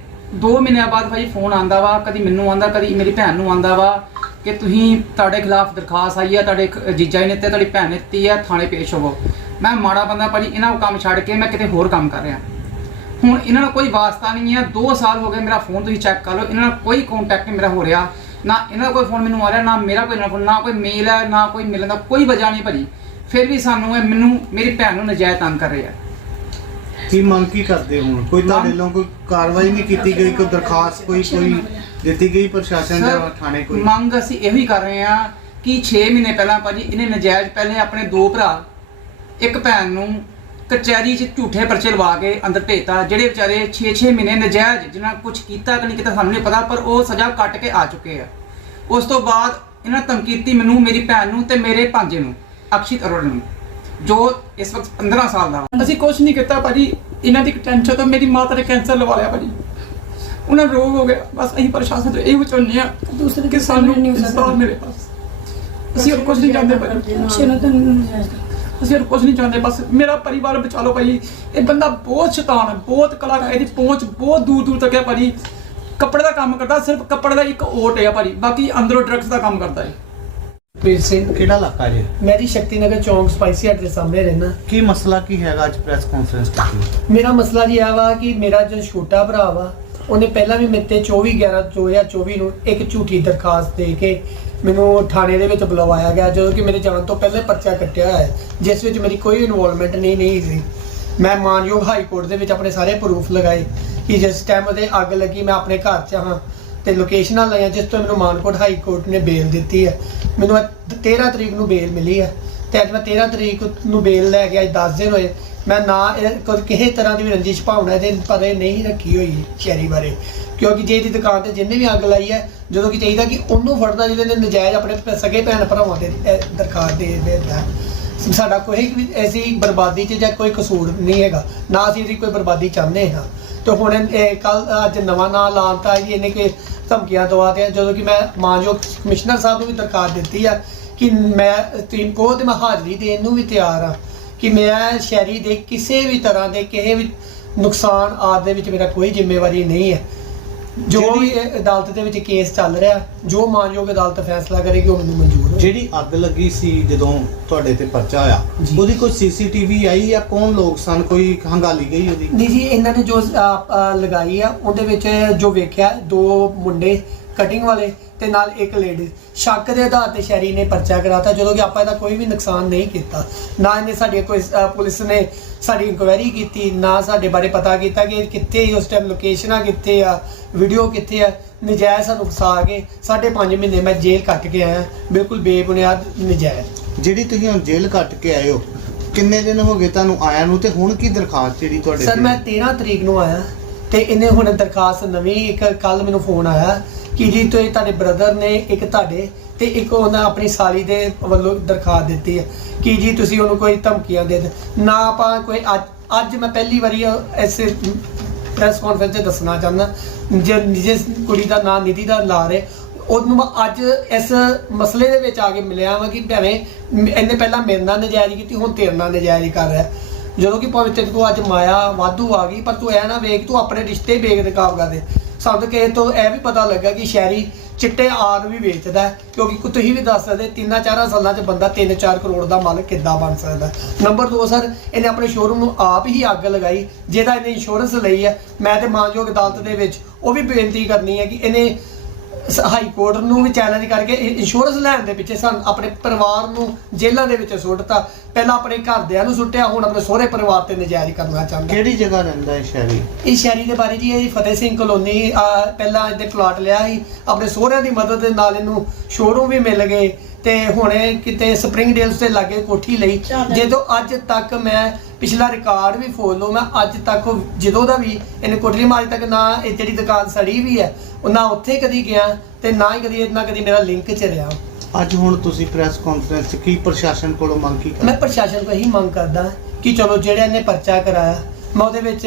2 ਮਹੀਨਿਆਂ ਬਾਅਦ ਭਾਈ ਫੋਨ ਆਂਦਾ ਵਾ ਕਦੀ ਮੈਨੂੰ ਆਂਦਾ ਕਦੀ ਮੇਰੀ ਭੈਣ ਨੂੰ ਆਂਦਾ ਵਾ ਕਿ ਤੁਸੀਂ ਤੁਹਾਡੇ ਖਿਲਾਫ ਦਰਖਾਸਤ ਆਈ ਆ ਤੁਹਾਡੇ ਖ- ਜੀਜਾ ਜੀ ਨੇ ਤੇ ਤੁਹਾਡੀ ਭੈਣ ਨੇ ਦਿੱਤੀ ਆ ਥਾਣੇ ਪੇਸ਼ ਹੋਵੋ। ਮੈਂ ਮਾੜਾ ਬੰਦਾ ਭਾਜੀ ਇਹਨਾਂ ਨੂੰ ਕੰਮ ਛੱਡ ਕੇ ਮੈਂ ਕਿਤੇ ਹੋਰ ਕੰਮ ਕਰ ਰਿਹਾ। ਹੁਣ ਇਹਨਾਂ ਨਾਲ ਕੋਈ ਵਾਸਤਾ ਨਹੀਂ ਹੈ। 2 ਸਾਲ ਹੋ ਗਏ ਮੇਰਾ ਫੋਨ ਤੁਸੀਂ ਚੈੱਕ ਕਰ ਲਓ। ਇਹਨਾਂ ਨਾਲ ਕੋਈ ਕੰਟੈਕਟ ਨਹੀਂ ਮੇਰਾ ਹੋ ਰਿਹਾ। ਨਾ ਇਹਨਾਂ ਦਾ ਕੋਈ ਫੋਨ ਮੈਨੂੰ ਆ ਰਿਹਾ ਨਾ ਮੇਰਾ ਕੋਈ ਨਾ ਫੋਨ ਨਾ ਕੋਈ ਮੇਲ ਹੈ ਨਾ ਕੋਈ ਮਿਲਣ ਦਾ ਕੋਈ ਵਜ੍ਹਾ ਨਹੀਂ ਭਾਜੀ ਫਿਰ ਵੀ ਸਾਨੂੰ ਇਹ ਮੈਨੂੰ ਮੇਰੀ ਭੈਣ ਨੂੰ ਨਜਾਇਜ਼ ਤੰਗ ਕਰ ਰਹੇ ਕੀ ਮੰਗ ਕੀ ਕਰਦੇ ਹੋ ਹੁਣ? ਕੋਈ ਤੁਹਾਡੇ ਵੱਲੋਂ ਕੋਈ ਕਾਰਵਾਈ ਨਹੀਂ ਕੀਤੀ ਗਈ ਕੋਈ ਦਰਖਾਸਤ ਕੋਈ ਕੋਈ ਦਿੱਤੀ ਗਈ ਪ੍ਰਸ਼ਾਸਨ ਜਾਂ ਥਾਣੇ ਕੋਈ? ਮੰਗ ਅਸੀਂ ਇਹੋ ਹੀ ਕਰ ਰਹੇ ਹਾਂ ਕਿ 6 ਮਹੀਨੇ ਪਹਿਲਾਂ ਭਾਜੀ ਇਹਨੇ ਨਜਾਇਜ਼ ਪਹਿਲੇ ਆਪਣੇ ਦੋ ਭਰਾ ਇੱਕ ਭੈਣ ਨੂੰ ਕਚਹਿਰੀ 'ਚ ਝੂਠੇ ਪਰਚੇ ਲਵਾ ਕੇ ਅੰਦਰ ਭੇਜਤਾ ਜਿਹੜੇ ਵਿਚਾਰੇ 6-6 ਮਹੀਨੇ ਨਜਾਇਜ਼ ਜਿਨ੍ਹਾਂ ਕੁਝ ਕੀਤਾ ਕਿ ਨਹੀਂ ਕੀਤਾ ਸਾਨੂੰ ਨਹੀਂ ਪਤਾ ਪਰ ਉਹ ਸਜ਼ਾ ਕੱਟ ਕੇ ਆ ਚੁੱਕੇ ਆ। ਉਸ ਤੋਂ ਬਾਅਦ ਇਹਨਾਂ ਧਮਕੀ ਦਿੱਤੀ ਮੈਨੂੰ ਮੇਰੀ ਭੈਣ ਨੂੰ ਤੇ ਮੇਰੇ ਭਾਂਜੇ ਨੂੰ ਅਕਸ਼ਿਤ ਅਰੋੜਾ ਨੂੰ ਜੋ ਇਸ ਵਕਤ 15 ਸਾਲ ਦਾ। ਅਸੀਂ ਕੁਝ ਨਹੀਂ ਕੀਤਾ ਭਾਜੀ ਇਹਨਾਂ ਦੀ ਟੈਨਸ਼ਨ ਤੋਂ ਮੇਰੀ ਮਾਤਾ ਨੇ ਕੈਂਸਰ ਲਵਾ ਲਿਆ ਭਾਜੀ। ਉਹਨਾਂ ਨੂੰ ਰੋਗ ਹੋ ਗਿਆ ਬਸ ਅਸੀਂ ਪ੍ਰਸ਼ਾਸਨ ਤੋਂ ਇਹ ਚਾਹੁੰਦੇ ਆ ਦੂਸਰੇ ਕਿ ਸਾਨੂੰ ਇਨਸਾਫ ਮਿਲੇ ਬਸ। ਅਸੀਂ ਹੋਰ ਕੁਝ ਨਹੀਂ ਚਾਹੁੰਦੇ ਭਾਜੀ। ਅਕਸ਼ੇ ਨੂੰ ਤਾਂ ਨਜਾਇਜ਼ ਕਰ। ਅਸੀਂ ਹੋਰ ਕੁਝ ਨਹੀਂ ਚਾਹੁੰਦੇ ਬਸ ਮੇਰਾ ਪਰਿਵਾਰ ਬਚਾ ਲਓ ਭਾਜੀ ਇਹ ਬੰਦਾ ਬਹੁਤ ਸ਼ੈਤਾਨ ਹੈ ਬਹੁਤ ਕਲਾਕਾਰ ਇਹਦੀ ਪਹੁੰਚ ਬਹੁਤ ਦੂਰ ਦੂਰ ਤੱਕ ਹੈ ਭਾਜੀ। ਕੱਪੜੇ ਦਾ ਕੰਮ ਕਰਦਾ ਸਿਰਫ ਕੱਪੜੇ ਦਾ ਇੱਕ ਓਟ ਹੈ ਭਾਜੀ। ਬਾਕੀ ਅੰਦਰੋਂ ਡਰੱਗਸ ਦਾ ਕੰਮ ਕਰਦਾ ਹੈ। ਵੀਰ ਸਿੰਘ ਕਿਹੜਾ ਇਲਾਕਾ ਜੀ ਮੈਂ ਜੀ ਸ਼ਕਤੀ ਨਗਰ ਚੌਂਕ ਸਪਾਈਸੀ ਹੱਟ ਦੇ ਸਾਹਮਣੇ ਰਹਿਣਾ ਕੀ ਮਸਲਾ ਕੀ ਹੈਗਾ ਅੱਜ ਪ੍ਰੈਸ ਕਾਨਫਰੰਸ ਕੀਤੀ ਮੇਰਾ ਮਸਲਾ ਜੀ ਆ ਵਾ ਕਿ ਮੇਰਾ ਜੋ ਛੋਟਾ ਭਰਾ ਵਾ ਉਹਨੇ ਪਹਿਲਾਂ ਵੀ ਮੇਰੇ ਤੇ 24 11 2024 ਨੂੰ ਇੱਕ ਝੂਠੀ ਦਰਖਾਸਤ ਦੇ ਕੇ ਮੈਨੂੰ ਥਾਣੇ ਦੇ ਵਿੱਚ ਬੁਲਵਾਇਆ ਗਿਆ ਜਦੋਂ ਕਿ ਮੇਰੇ ਜਾਣ ਤੋਂ ਪਹਿਲੇ ਪਰਚਾ ਕੱਟਿਆ ਹੋਇਆ ਹੈ, ਜਿਸ ਵਿੱਚ ਮੇਰੀ ਕੋਈ ਇਨਵੋਲਵਮੈਂਟ ਨਹੀਂ ਨਹੀਂ ਸੀ। ਮੈਂ ਮਾਨਯੋਗ ਹਾਈ ਕੋਰਟ ਦੇ ਵਿੱਚ ਆਪਣੇ ਸਾਰੇ ਪ੍ਰੂਫ ਲਗਾਏ ਕਿ ਜਿਸ ਟਾਈਮ ਉਹਦੇ ਅੱਗ ਲੱਗੀ, ਮੈਂ ਆਪਣੇ ਘਰ 'ਚ ਹਾਂ ਤੇ ਲੋਕੇਸ਼ਨਾਂ ਲਈਆਂ ਜਿਸ ਤੋਂ ਮੈਨੂੰ ਮਾਨਕੋਟ ਹਾਈ ਕੋਰਟ ਨੇ ਬੇਲ ਦਿੱਤੀ ਹੈ। ਮੈਨੂੰ ਅੱਜ 13 ਤਰੀਕ ਨੂੰ ਬੇਲ ਮਿਲੀ ਹੈ ਤੇ ਅੱਜ ਮੈਂ 13 ਤਰੀਕ ਨੂੰ ਬੇਲ ਲੈ ਕੇ ਅੱਜ 10 ਦਿਨ ਹੋਏ ਮੈਂ ਨਾ ਇਹ ਕੋਈ ਕਿਸੇ ਤਰ੍ਹਾਂ ਦੀ ਵੀ ਰੰਜਿਸ਼ ਭਾਵਨਾ ਇਹਦੇ ਪਰੇ ਨਹੀਂ ਰੱਖੀ ਹੋਈ ਸ਼ੈਰੀ ਬਾਰੇ। ਕਿਉਂਕਿ ਜੇ ਇਹਦੀ ਦੁਕਾਨ ਤੇ ਜਿੰਨੇ ਵੀ ਅੱਗ ਲਾਈ ਹੈ, ਜਦੋਂ ਕਿ ਚਾਹੀਦਾ ਕਿ ਉਹਨੂੰ ਫੜਨਾ ਜਿਹਦੇ ਨੇ ਨਜਾਇਜ਼ ਆਪਣੇ ਸਗੇ ਭੈਣ ਭਰਾਵਾਂ ਦੇ ਇਹ ਦਰਖਾਸਤ ਦੇ ਦਿੰਦਾ ਸਾਡਾ ਕੋਈ ਵੀ ਐਸੀ ਬਰਬਾਦੀ 'ਚ ਜਾਂ ਕੋਈ ਕਸੂਰ ਨਹੀਂ ਹੈਗਾ। ਨਾ ਅਸੀਂ ਇਹਦੀ ਕੋਈ ਬਰਬਾਦੀ ਚਾਹੁੰਦੇ ਹਾਂ। ਤੇ ਹੁਣ ਇਹ ਕੱਲ ਅੱਜ ਨਵਾਂ ਨਾਂ ਲਾਤਾ ਜੀ ਇਹਨੇ ਕਿ ਧਮਕੀਆਂ ਦਵਾਤੇ ਜਦੋਂ ਕਿ ਮੈਂ ਮਾਨਯੋਗ ਕਮਿਸ਼ਨਰ ਸਾਹਿਬ ਨੂੰ ਵੀ ਦਰਖਾਸਤ ਦਿੱਤੀ ਆ ਕਿ ਮੈਂ ਟੀਮ ਕੋ ਤੇ ਮੈਂ ਹਾਜ਼ਰੀ ਦੇਣ ਨੂੰ ਵੀ ਤਿਆਰ ਆ ਕਿ ਮੈਂ ਸ਼ਹਿਰੀ ਦੇ ਕਿਸੇ ਵੀ ਤਰ੍ਹਾਂ ਦੇ ਕਿਸੇ ਵੀ ਨੁਕਸਾਨ ਆਦਿ ਦੇ ਵਿੱਚ ਮੇਰਾ ਕੋਈ ਜ਼ਿੰਮੇਵਾਰੀ ਨਹੀਂ ਹੈ। ਜੋ ਵੀ ਅਦਾਲਤ ਦੇ ਵਿੱਚ ਕੇਸ ਚੱਲ ਰਿਹਾ ਜੋ ਮਾਨਯੋਗ ਅਦਾਲਤ ਫੈਸਲਾ ਕਰੇਗੀ ਉਹ ਮੈਨੂੰ ਮਨਜ਼ੂਰ ਹੈ ਜਿਹੜੀ ਅੱਗ ਲੱਗੀ ਸੀ ਜਦੋਂ ਤੁਹਾਡੇ ਤੇ ਪਰਚਾ ਆਇਆ। ਉਹਦੀ ਕੋਈ ਸੀਸੀਟੀਵੀ ਆਈ ਜਾਂ ਕੌਣ ਲੋਕ ਸਨ? ਕੋਈ ਹੰਗਾਲੀ ਗਈ ਉਹਦੀ? ਨਹੀਂ ਜੀ ਇਹਨਾਂ ਨੇ ਜੋ ਲਗਾਈ ਆ ਉਹਦੇ ਵਿੱਚ ਜੋ ਵੇਖਿਆ ਦੋ ਮੁੰਡੇ ਕਟਿੰਗ ਵਾਲੇ ਤੇ ਨਾਲ ਇੱਕ ਲੇਡੀ ਸ਼ੱਕ ਦੇ ਆਧਾਰ ਤੇ ਸ਼ੈਰੀ ਨੇ ਪਰਚਾ ਕਰਾਤਾ ਜਦੋਂ ਕਿ ਆਪਾਂ ਇਹਦਾ ਕੋਈ ਵੀ ਨੁਕਸਾਨ ਨਹੀਂ ਕੀਤਾ ਨਾ ਇਹਨੇ ਸਾਡੀ ਕੋਈ ਪੁਲਿਸ ਨੇ ਸਾਡੀ ਇਨਕੁਆਇਰੀ ਕੀਤੀ ਨਾ ਸਾਡੇ ਬਾਰੇ ਪਤਾ ਕੀਤਾ ਕਿ ਕਿੱਥੇ ਉਸ ਟਾਈਮ ਲੋਕੇਸ਼ਨਾਂ ਕਿੱਥੇ ਆ ਵੀਡੀਓ ਕਿੱਥੇ ਆ ਨਜਾਇਜ਼ ਸਾਨੂੰ ਫਸਾ ਕੇ ਸਾਢੇ ਪੰਜ ਮਹੀਨੇ ਮੈਂ ਜੇਲ੍ਹ ਕੱਟ ਕੇ ਆਇਆ ਬਿਲਕੁਲ ਬੇਬੁਨਿਆਦ ਨਜਾਇਜ਼ ਜਿਹੜੀ ਤੁਸੀਂ ਹੁਣ ਜੇਲ੍ਹ ਕੱਟ ਕੇ ਆਏ ਹੋ ਕਿੰਨੇ ਦਿਨ ਹੋ ਗਏ ਤੁਹਾਨੂੰ ਆਇਆ ਨੂੰ ਤੇ ਹੁਣ ਕੀ ਦਰਖਾਸਤ ਜਿਹੜੀ ਤੁਹਾਡੇ ਸਰ? ਮੈਂ 13 ਤਰੀਕ ਨੂੰ ਆਇਆ ਤੇ ਇਹਨੇ ਹੁਣ ਦਰਖਾਸਤ ਨਵੀਂ ਇੱਕ ਕੱਲ ਮੈਨੂੰ ਫੋਨ ਆਇਆ ਕਿ ਜੀ ਤੁਸੀਂ ਤੁਹਾਡੇ ਬ੍ਰਦਰ ਨੇ ਇੱਕ ਤੁਹਾਡੇ ਤੇ ਇੱਕ ਉਹਨਾਂ ਆਪਣੀ ਸਾਲੀ ਦੇ ਵੱਲੋਂ ਦਰਖਾਸਤ ਦਿੱਤੀ ਹੈ ਕਿ ਜੀ ਤੁਸੀਂ ਉਹਨੂੰ ਕੋਈ ਧਮਕੀਆਂ ਦੇ ਨਾ ਆਪਾਂ ਕੋਈ ਅੱਜ ਅੱਜ ਮੈਂ ਪਹਿਲੀ ਵਾਰੀ ਐਸੇ ਪ੍ਰੈਸ ਕਾਨਫਰੰਸ 'ਚ ਦੱਸਣਾ ਚਾਹੁੰਦਾ। ਜੇ ਜਿਸ ਕੁੜੀ ਦਾ ਨਾਂ ਨਿਧੀ ਦਾ ਲਾ ਰਹੇ, ਉਹਨੂੰ ਮੈਂ ਅੱਜ ਇਸ ਮਸਲੇ ਦੇ ਵਿੱਚ ਆ ਕੇ ਮਿਲਿਆ ਵਾਂ ਕਿ ਭੈਣੇ, ਇਹਨੇ ਪਹਿਲਾਂ ਮੇਰੇ ਨਾਲ ਨਜਾਇਜ਼ ਕੀਤੀ, ਹੁਣ ਤੇਰੇ ਨਾਲ ਨਜਾਇਜ਼ ਕਰ ਰਿਹਾ। ਜਦੋਂ ਕਿ ਭਾਵੇਂ ਤੇਰੇ ਕੋਲ ਅੱਜ ਮਾਇਆ ਵਾਧੂ ਆ ਗਈ, ਪਰ ਤੂੰ ਐ ਨਾ ਵੇਖ, ਤੂੰ ਆਪਣੇ ਰਿਸ਼ਤੇ ਬੇਗਨਕਾਬ ਕਰਦੇ ਸਾਨੂੰ ਤਾਂ ਕਿਸੇ ਤੋਂ ਇਹ ਵੀ ਪਤਾ ਲੱਗਾ ਕਿ ਸ਼ਹਿਰੀ ਚਿੱਟੇ ਆਦ ਵੀ ਵੇਚਦਾ ਹੈ, ਕਿਉਂਕਿ ਤੁਸੀਂ ਵੀ ਦੱਸ ਸਕਦੇ ਤਿੰਨਾਂ ਚਾਰਾਂ ਸਾਲਾਂ 'ਚ ਬੰਦਾ 3-4 ਕਰੋੜ ਦਾ ਮਾਲਕ ਕਿੱਦਾਂ ਬਣ ਸਕਦਾ ਨੰਬਰ 2 ਸਰ ਇਹਨੇ ਆਪਣੇ ਸ਼ੋਰੂਮ ਨੂੰ ਆਪ ਹੀ ਅੱਗ ਲਗਾਈ ਜਿਹਦਾ ਇਹਨੇ ਇੰਸ਼ੋਰੈਂਸ ਲਈ ਹੈ। ਮੈਂ ਤੇ ਮਾਨਯੋਗ ਅਦਾਲਤ ਦੇ ਵਿੱਚ ਉਹ ਵੀ ਬੇਨਤੀ ਕਰਨੀ ਹੈ ਕਿ ਇਹਨੇ ਹਾਈ ਕੋਰਟ ਨੂੰ ਵੀ ਚੈਲੰਜ ਕਰਕੇ ਇੰਸ਼ੋਰੈਂਸ ਲੈਣ ਦੇ ਪਿੱਛੇ ਸਾਨੂੰ ਆਪਣੇ ਪਰਿਵਾਰ ਨੂੰ ਜੇਲ੍ਹਾਂ ਦੇ ਵਿੱਚ ਸੁੱਟਤਾ। ਪਹਿਲਾਂ ਆਪਣੇ ਘਰਦਿਆਂ ਨੂੰ ਸੁੱਟਿਆ ਹੁਣ ਆਪਣੇ ਸਹੁਰੇ ਪਰਿਵਾਰ ਤੇ ਨਜਾਇਜ਼ ਕਰਨਾ ਚਾਹੁੰਦਾ। ਕਿਹੜੀ ਜਗ੍ਹਾ ਰਹਿੰਦਾ ਹੈ ਸ਼ਹਿਰੀ? ਇਹ ਸ਼ਹਿਰੀ ਦੇ ਬਾਰੇ ਜੀ ਇਹ ਫਤਿਹ ਸਿੰਘ ਕਲੋਨੀ ਪਹਿਲਾਂ ਇਹਦੇ ਪਲਾਟ ਲਿਆ ਸੀ। ਆਪਣੇ ਸਹੁਰਿਆਂ ਦੀ ਮਦਦ ਦੇ ਨਾਲ ਇਹਨੂੰ ਸ਼ੋਰੂਮ ਵੀ ਮਿਲ ਗਏ। ਤੇ ਹੁਣੇ ਕਿਤੇ ਸਪਰਿੰਗ ਡੇਲਸ ਦੇ ਲਾਗੇ ਕੋਠੀ ਲਈ। ਜਦੋਂ ਅੱਜ ਤੱਕ ਮੈਂ ਪਿਛਲਾ ਰਿਕਾਰਡ ਵੀ ਫੋਲੋ ਮੈਂ ਅੱਜ ਤੱਕ ਉਹ ਜਦੋਂ ਦਾ ਵੀ ਇਹਨੇ ਕੋਠੀ ਮਾਰੀ ਤੱਕ ਨਾ ਇਹ ਜਿਹੜੀ ਦੁਕਾਨ ਸੜੀ ਵੀ ਹੈ ਉਹ ਨਾ ਉੱਥੇ ਕਦੀ ਗਿਆ ਤੇ ਨਾ ਹੀ ਕਦੀ ਨਾ ਕਦੀ ਮੇਰਾ ਲਿੰਕ ਚ ਰਿਹਾ। ਅੱਜ ਹੁਣ ਤੁਸੀਂ ਪ੍ਰੈਸ ਕਾਨਫਰੰਸ 'ਚ ਕੀ ਪ੍ਰਸ਼ਾਸਨ ਕੋਲੋਂ ਮੰਗ ਕੀ ਮੈਂ ਪ੍ਰਸ਼ਾਸਨ ਤੋਂ ਇਹੀ ਮੰਗ ਕਰਦਾ ਕਿ ਚਲੋ ਜਿਹੜਾ ਇਹਨੇ ਪਰਚਾ ਕਰਾਇਆ ਮੈਂ ਉਹਦੇ ਵਿੱਚ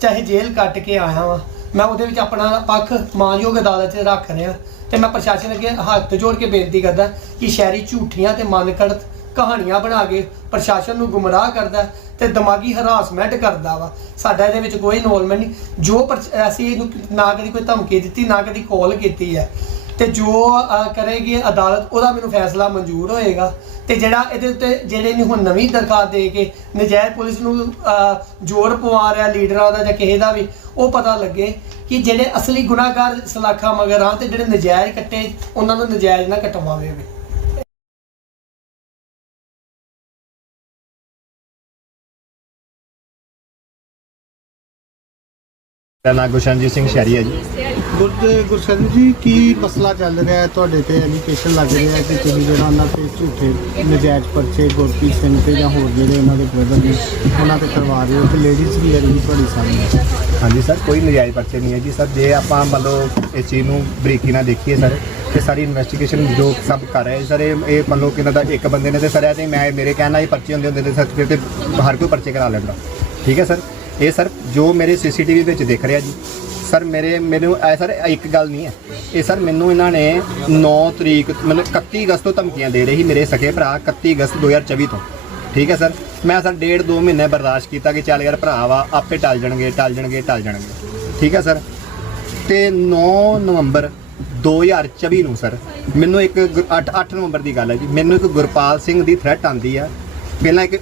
ਚਾਹੇ ਜੇਲ੍ਹ ਕੱਟ ਕੇ ਆਇਆ ਵਾਂ ਮੈਂ ਉਹਦੇ ਵਿੱਚ ਆਪਣਾ ਪੱਖ ਮਾਨਯੋਗ ਅਦਾਲਤ 'ਚ ਰੱਖ ਰਿਹਾ ਤੇ ਮੈਂ ਪ੍ਰਸ਼ਾਸਨ ਅੱਗੇ ਹੱਥ ਜੋੜ ਕੇ ਬੇਨਤੀ ਕਰਦਾ ਕਿ ਸ਼ਹਿਰੀ ਝੂਠੀਆਂ ਤੇ ਮਨਕੜਤ ਕਹਾਣੀਆਂ ਬਣਾ ਕੇ ਪ੍ਰਸ਼ਾਸਨ ਨੂੰ ਗੁੰਮਰਾਹ ਕਰਦਾ ਤੇ ਦਿਮਾਗੀ ਹਰਾਸਮੈਂਟ ਕਰਦਾ ਵਾ। ਸਾਡਾ ਇਹਦੇ ਵਿੱਚ ਕੋਈ ਇਨਵੋਲਵਮੈਂਟ ਨਹੀਂ। ਜੋ ਪਰਚ- ਅਸੀਂ ਇਹਨੂੰ ਨਾ ਕਦੀ ਕੋਈ ਧਮਕੀ ਦਿੱਤੀ, ਨਾ ਕਦੀ ਕਾਲ ਕੀਤੀ ਹੈ। ਤੇ ਜੋ ਕਰੇਗੀ ਅਦਾਲਤ, ਉਹਦਾ ਮੈਨੂੰ ਫੈਸਲਾ ਮਨਜ਼ੂਰ ਹੋਏਗਾ। ਤੇ ਜਿਹੜਾ ਇਹਦੇ ਉੱਤੇ, ਜਿਹੜੇ ਨੇ ਹੁਣ ਨਵੀਂ ਦਰਖਾਸਤ ਦੇ ਕੇ ਨਜਾਇਜ਼ ਪੁਲਿਸ ਨੂੰ ਜ਼ੋਰ ਪਵਾ ਰਿਹਾ ਲੀਡਰਾਂ ਦਾ ਜਾਂ ਕਿਸੇ ਦਾ ਵੀ, ਉਹ ਪਤਾ ਲੱਗੇ ਕਿ ਜਿਹੜੇ ਅਸਲੀ ਗੁਨਾਹਗਾਰ ਸਲਾਖਾਂ ਮਗਰ ਆ ਤੇ ਜਿਹੜੇ ਨਜਾਇਜ਼ ਕੱਟੇ, ਉਹਨਾਂ ਨੂੰ ਨਜਾਇਜ਼ ਨਾ ਕਟਵਾਵੇ। ਮੇਰਾ ਨਾਮ ਗੁਰਸ਼ਨਜੀਤ ਸਿੰਘ ਸ਼ਹਿਰੀ ਹੈ ਜੀ। ਗੁਰਦੇ ਗੁਰਸ਼ਨ ਜੀ ਕੀ ਮਸਲਾ ਚੱਲ ਰਿਹਾ ਹੈ? ਤੁਹਾਡੇ ਤੇ ਐਲੀਗੇਸ਼ਨ ਲੱਗ ਰਿਹਾ ਹੈ ਕਿ ਤੁਸੀਂ ਜਿਹੜਾ ਉਹਨਾਂ ਤੇ ਝੂਠੇ ਨਜਾਇਜ਼ ਪਰਚੇ ਗੁਰਪ੍ਰੀਤ ਸਿੰਘ ਤੇ ਜਾਂ ਹੋਰ ਜਿਹੜੇ ਉਹਨਾਂ ਦੇ ਬ੍ਰਦਰ ਨੇ ਉਹਨਾਂ ਤੇ ਕਰਵਾ ਰਹੇ ਹੋ ਤੇ ਲੇਡੀਜ਼ ਵੀ ਜਿਹੜੀ ਤੁਹਾਡੇ ਸਾਹਮਣੇ ਹਾਂਜੀ ਸਰ ਕੋਈ ਨਜਾਇਜ਼ ਪਰਚੇ ਨਹੀਂ ਹੈ ਜੀ। ਸਰ ਜੇ ਆਪਾਂ ਮੰਨ ਲਓ ਇਸ ਚੀਜ਼ ਨੂੰ ਬਰੀਕੀ ਨਾਲ ਦੇਖੀਏ ਸਰ ਤੇ ਸਾਰੀ ਇਨਵੈਸਟੀਗੇਸ਼ਨ ਜੋ ਸਭ ਕਰ ਰਹੇ ਸਰ ਇਹ ਇਹ ਮੰਨ ਲਓ ਕਿ ਇਹਨਾਂ ਦਾ ਇੱਕ ਬੰਦੇ ਨੇ ਤੇ ਸਰ ਇਹ ਤੇ ਮੈਂ ਮੇਰੇ ਕਹਿਣ ਨਾਲ ਇਹ ਪਰਚੇ ਹੁੰਦੇ ਹੁੰਦੇ ਤੇ ਸਰ ਫਿਰ ਤੇ ਹਰ ਕੋਈ ਪਰਚੇ ਕਰਾ ਲੈਂਦਾ। ਠੀਕ ਹੈ ਸਰ? ਇਹ ਸਰ, ਜੋ ਮੇਰੇ ਸੀਸੀਟੀਵੀ ਵਿੱਚ ਦਿਖ ਰਿਹਾ ਜੀ, ਸਰ ਮੇਰੇ, ਮੈਨੂੰ, ਇਹ ਸਰ ਇੱਕ ਗੱਲ ਨਹੀਂ ਹੈ। ਇਹ ਸਰ ਮੈਨੂੰ ਇਹਨਾਂ ਨੇ 9 ਤਰੀਕ, ਮਤਲਬ 31 ਅਗਸਤ ਤੋਂ ਧਮਕੀਆਂ ਦੇ ਰਹੇ ਸੀ ਮੇਰੇ ਸਕੇ ਭਰਾ 31 ਅਗਸਤ 2024 ਤੋਂ। ਠੀਕ ਹੈ ਸਰ? ਮੈਂ ਸਰ ਡੇਢ ਦੋ ਮਹੀਨੇ ਬਰਦਾਸ਼ਤ ਕੀਤਾ ਕਿ ਚੱਲ ਯਾਰ ਭਰਾ ਵਾ, ਆਪੇ ਟਲ ਜਾਣਗੇ ਟਲ ਜਾਣਗੇ ਟਲ ਜਾਣਗੇ। ਠੀਕ ਹੈ ਸਰ? ਤੇ 9 ਨਵੰਬਰ 2024 ਨੂੰ ਸਰ, ਮੈਨੂੰ ਇੱਕ 8 8 ਨਵੰਬਰ ਦੀ ਗੱਲ ਹੈ ਜੀ, ਮੈਨੂੰ ਇੱਕ ਗੁਰਪਾਲ ਸਿੰਘ ਦੀ ਥ੍ਰੈਟ ਆਂਦੀ ਆ ਪਹਿਲਾਂ ਇੱਕ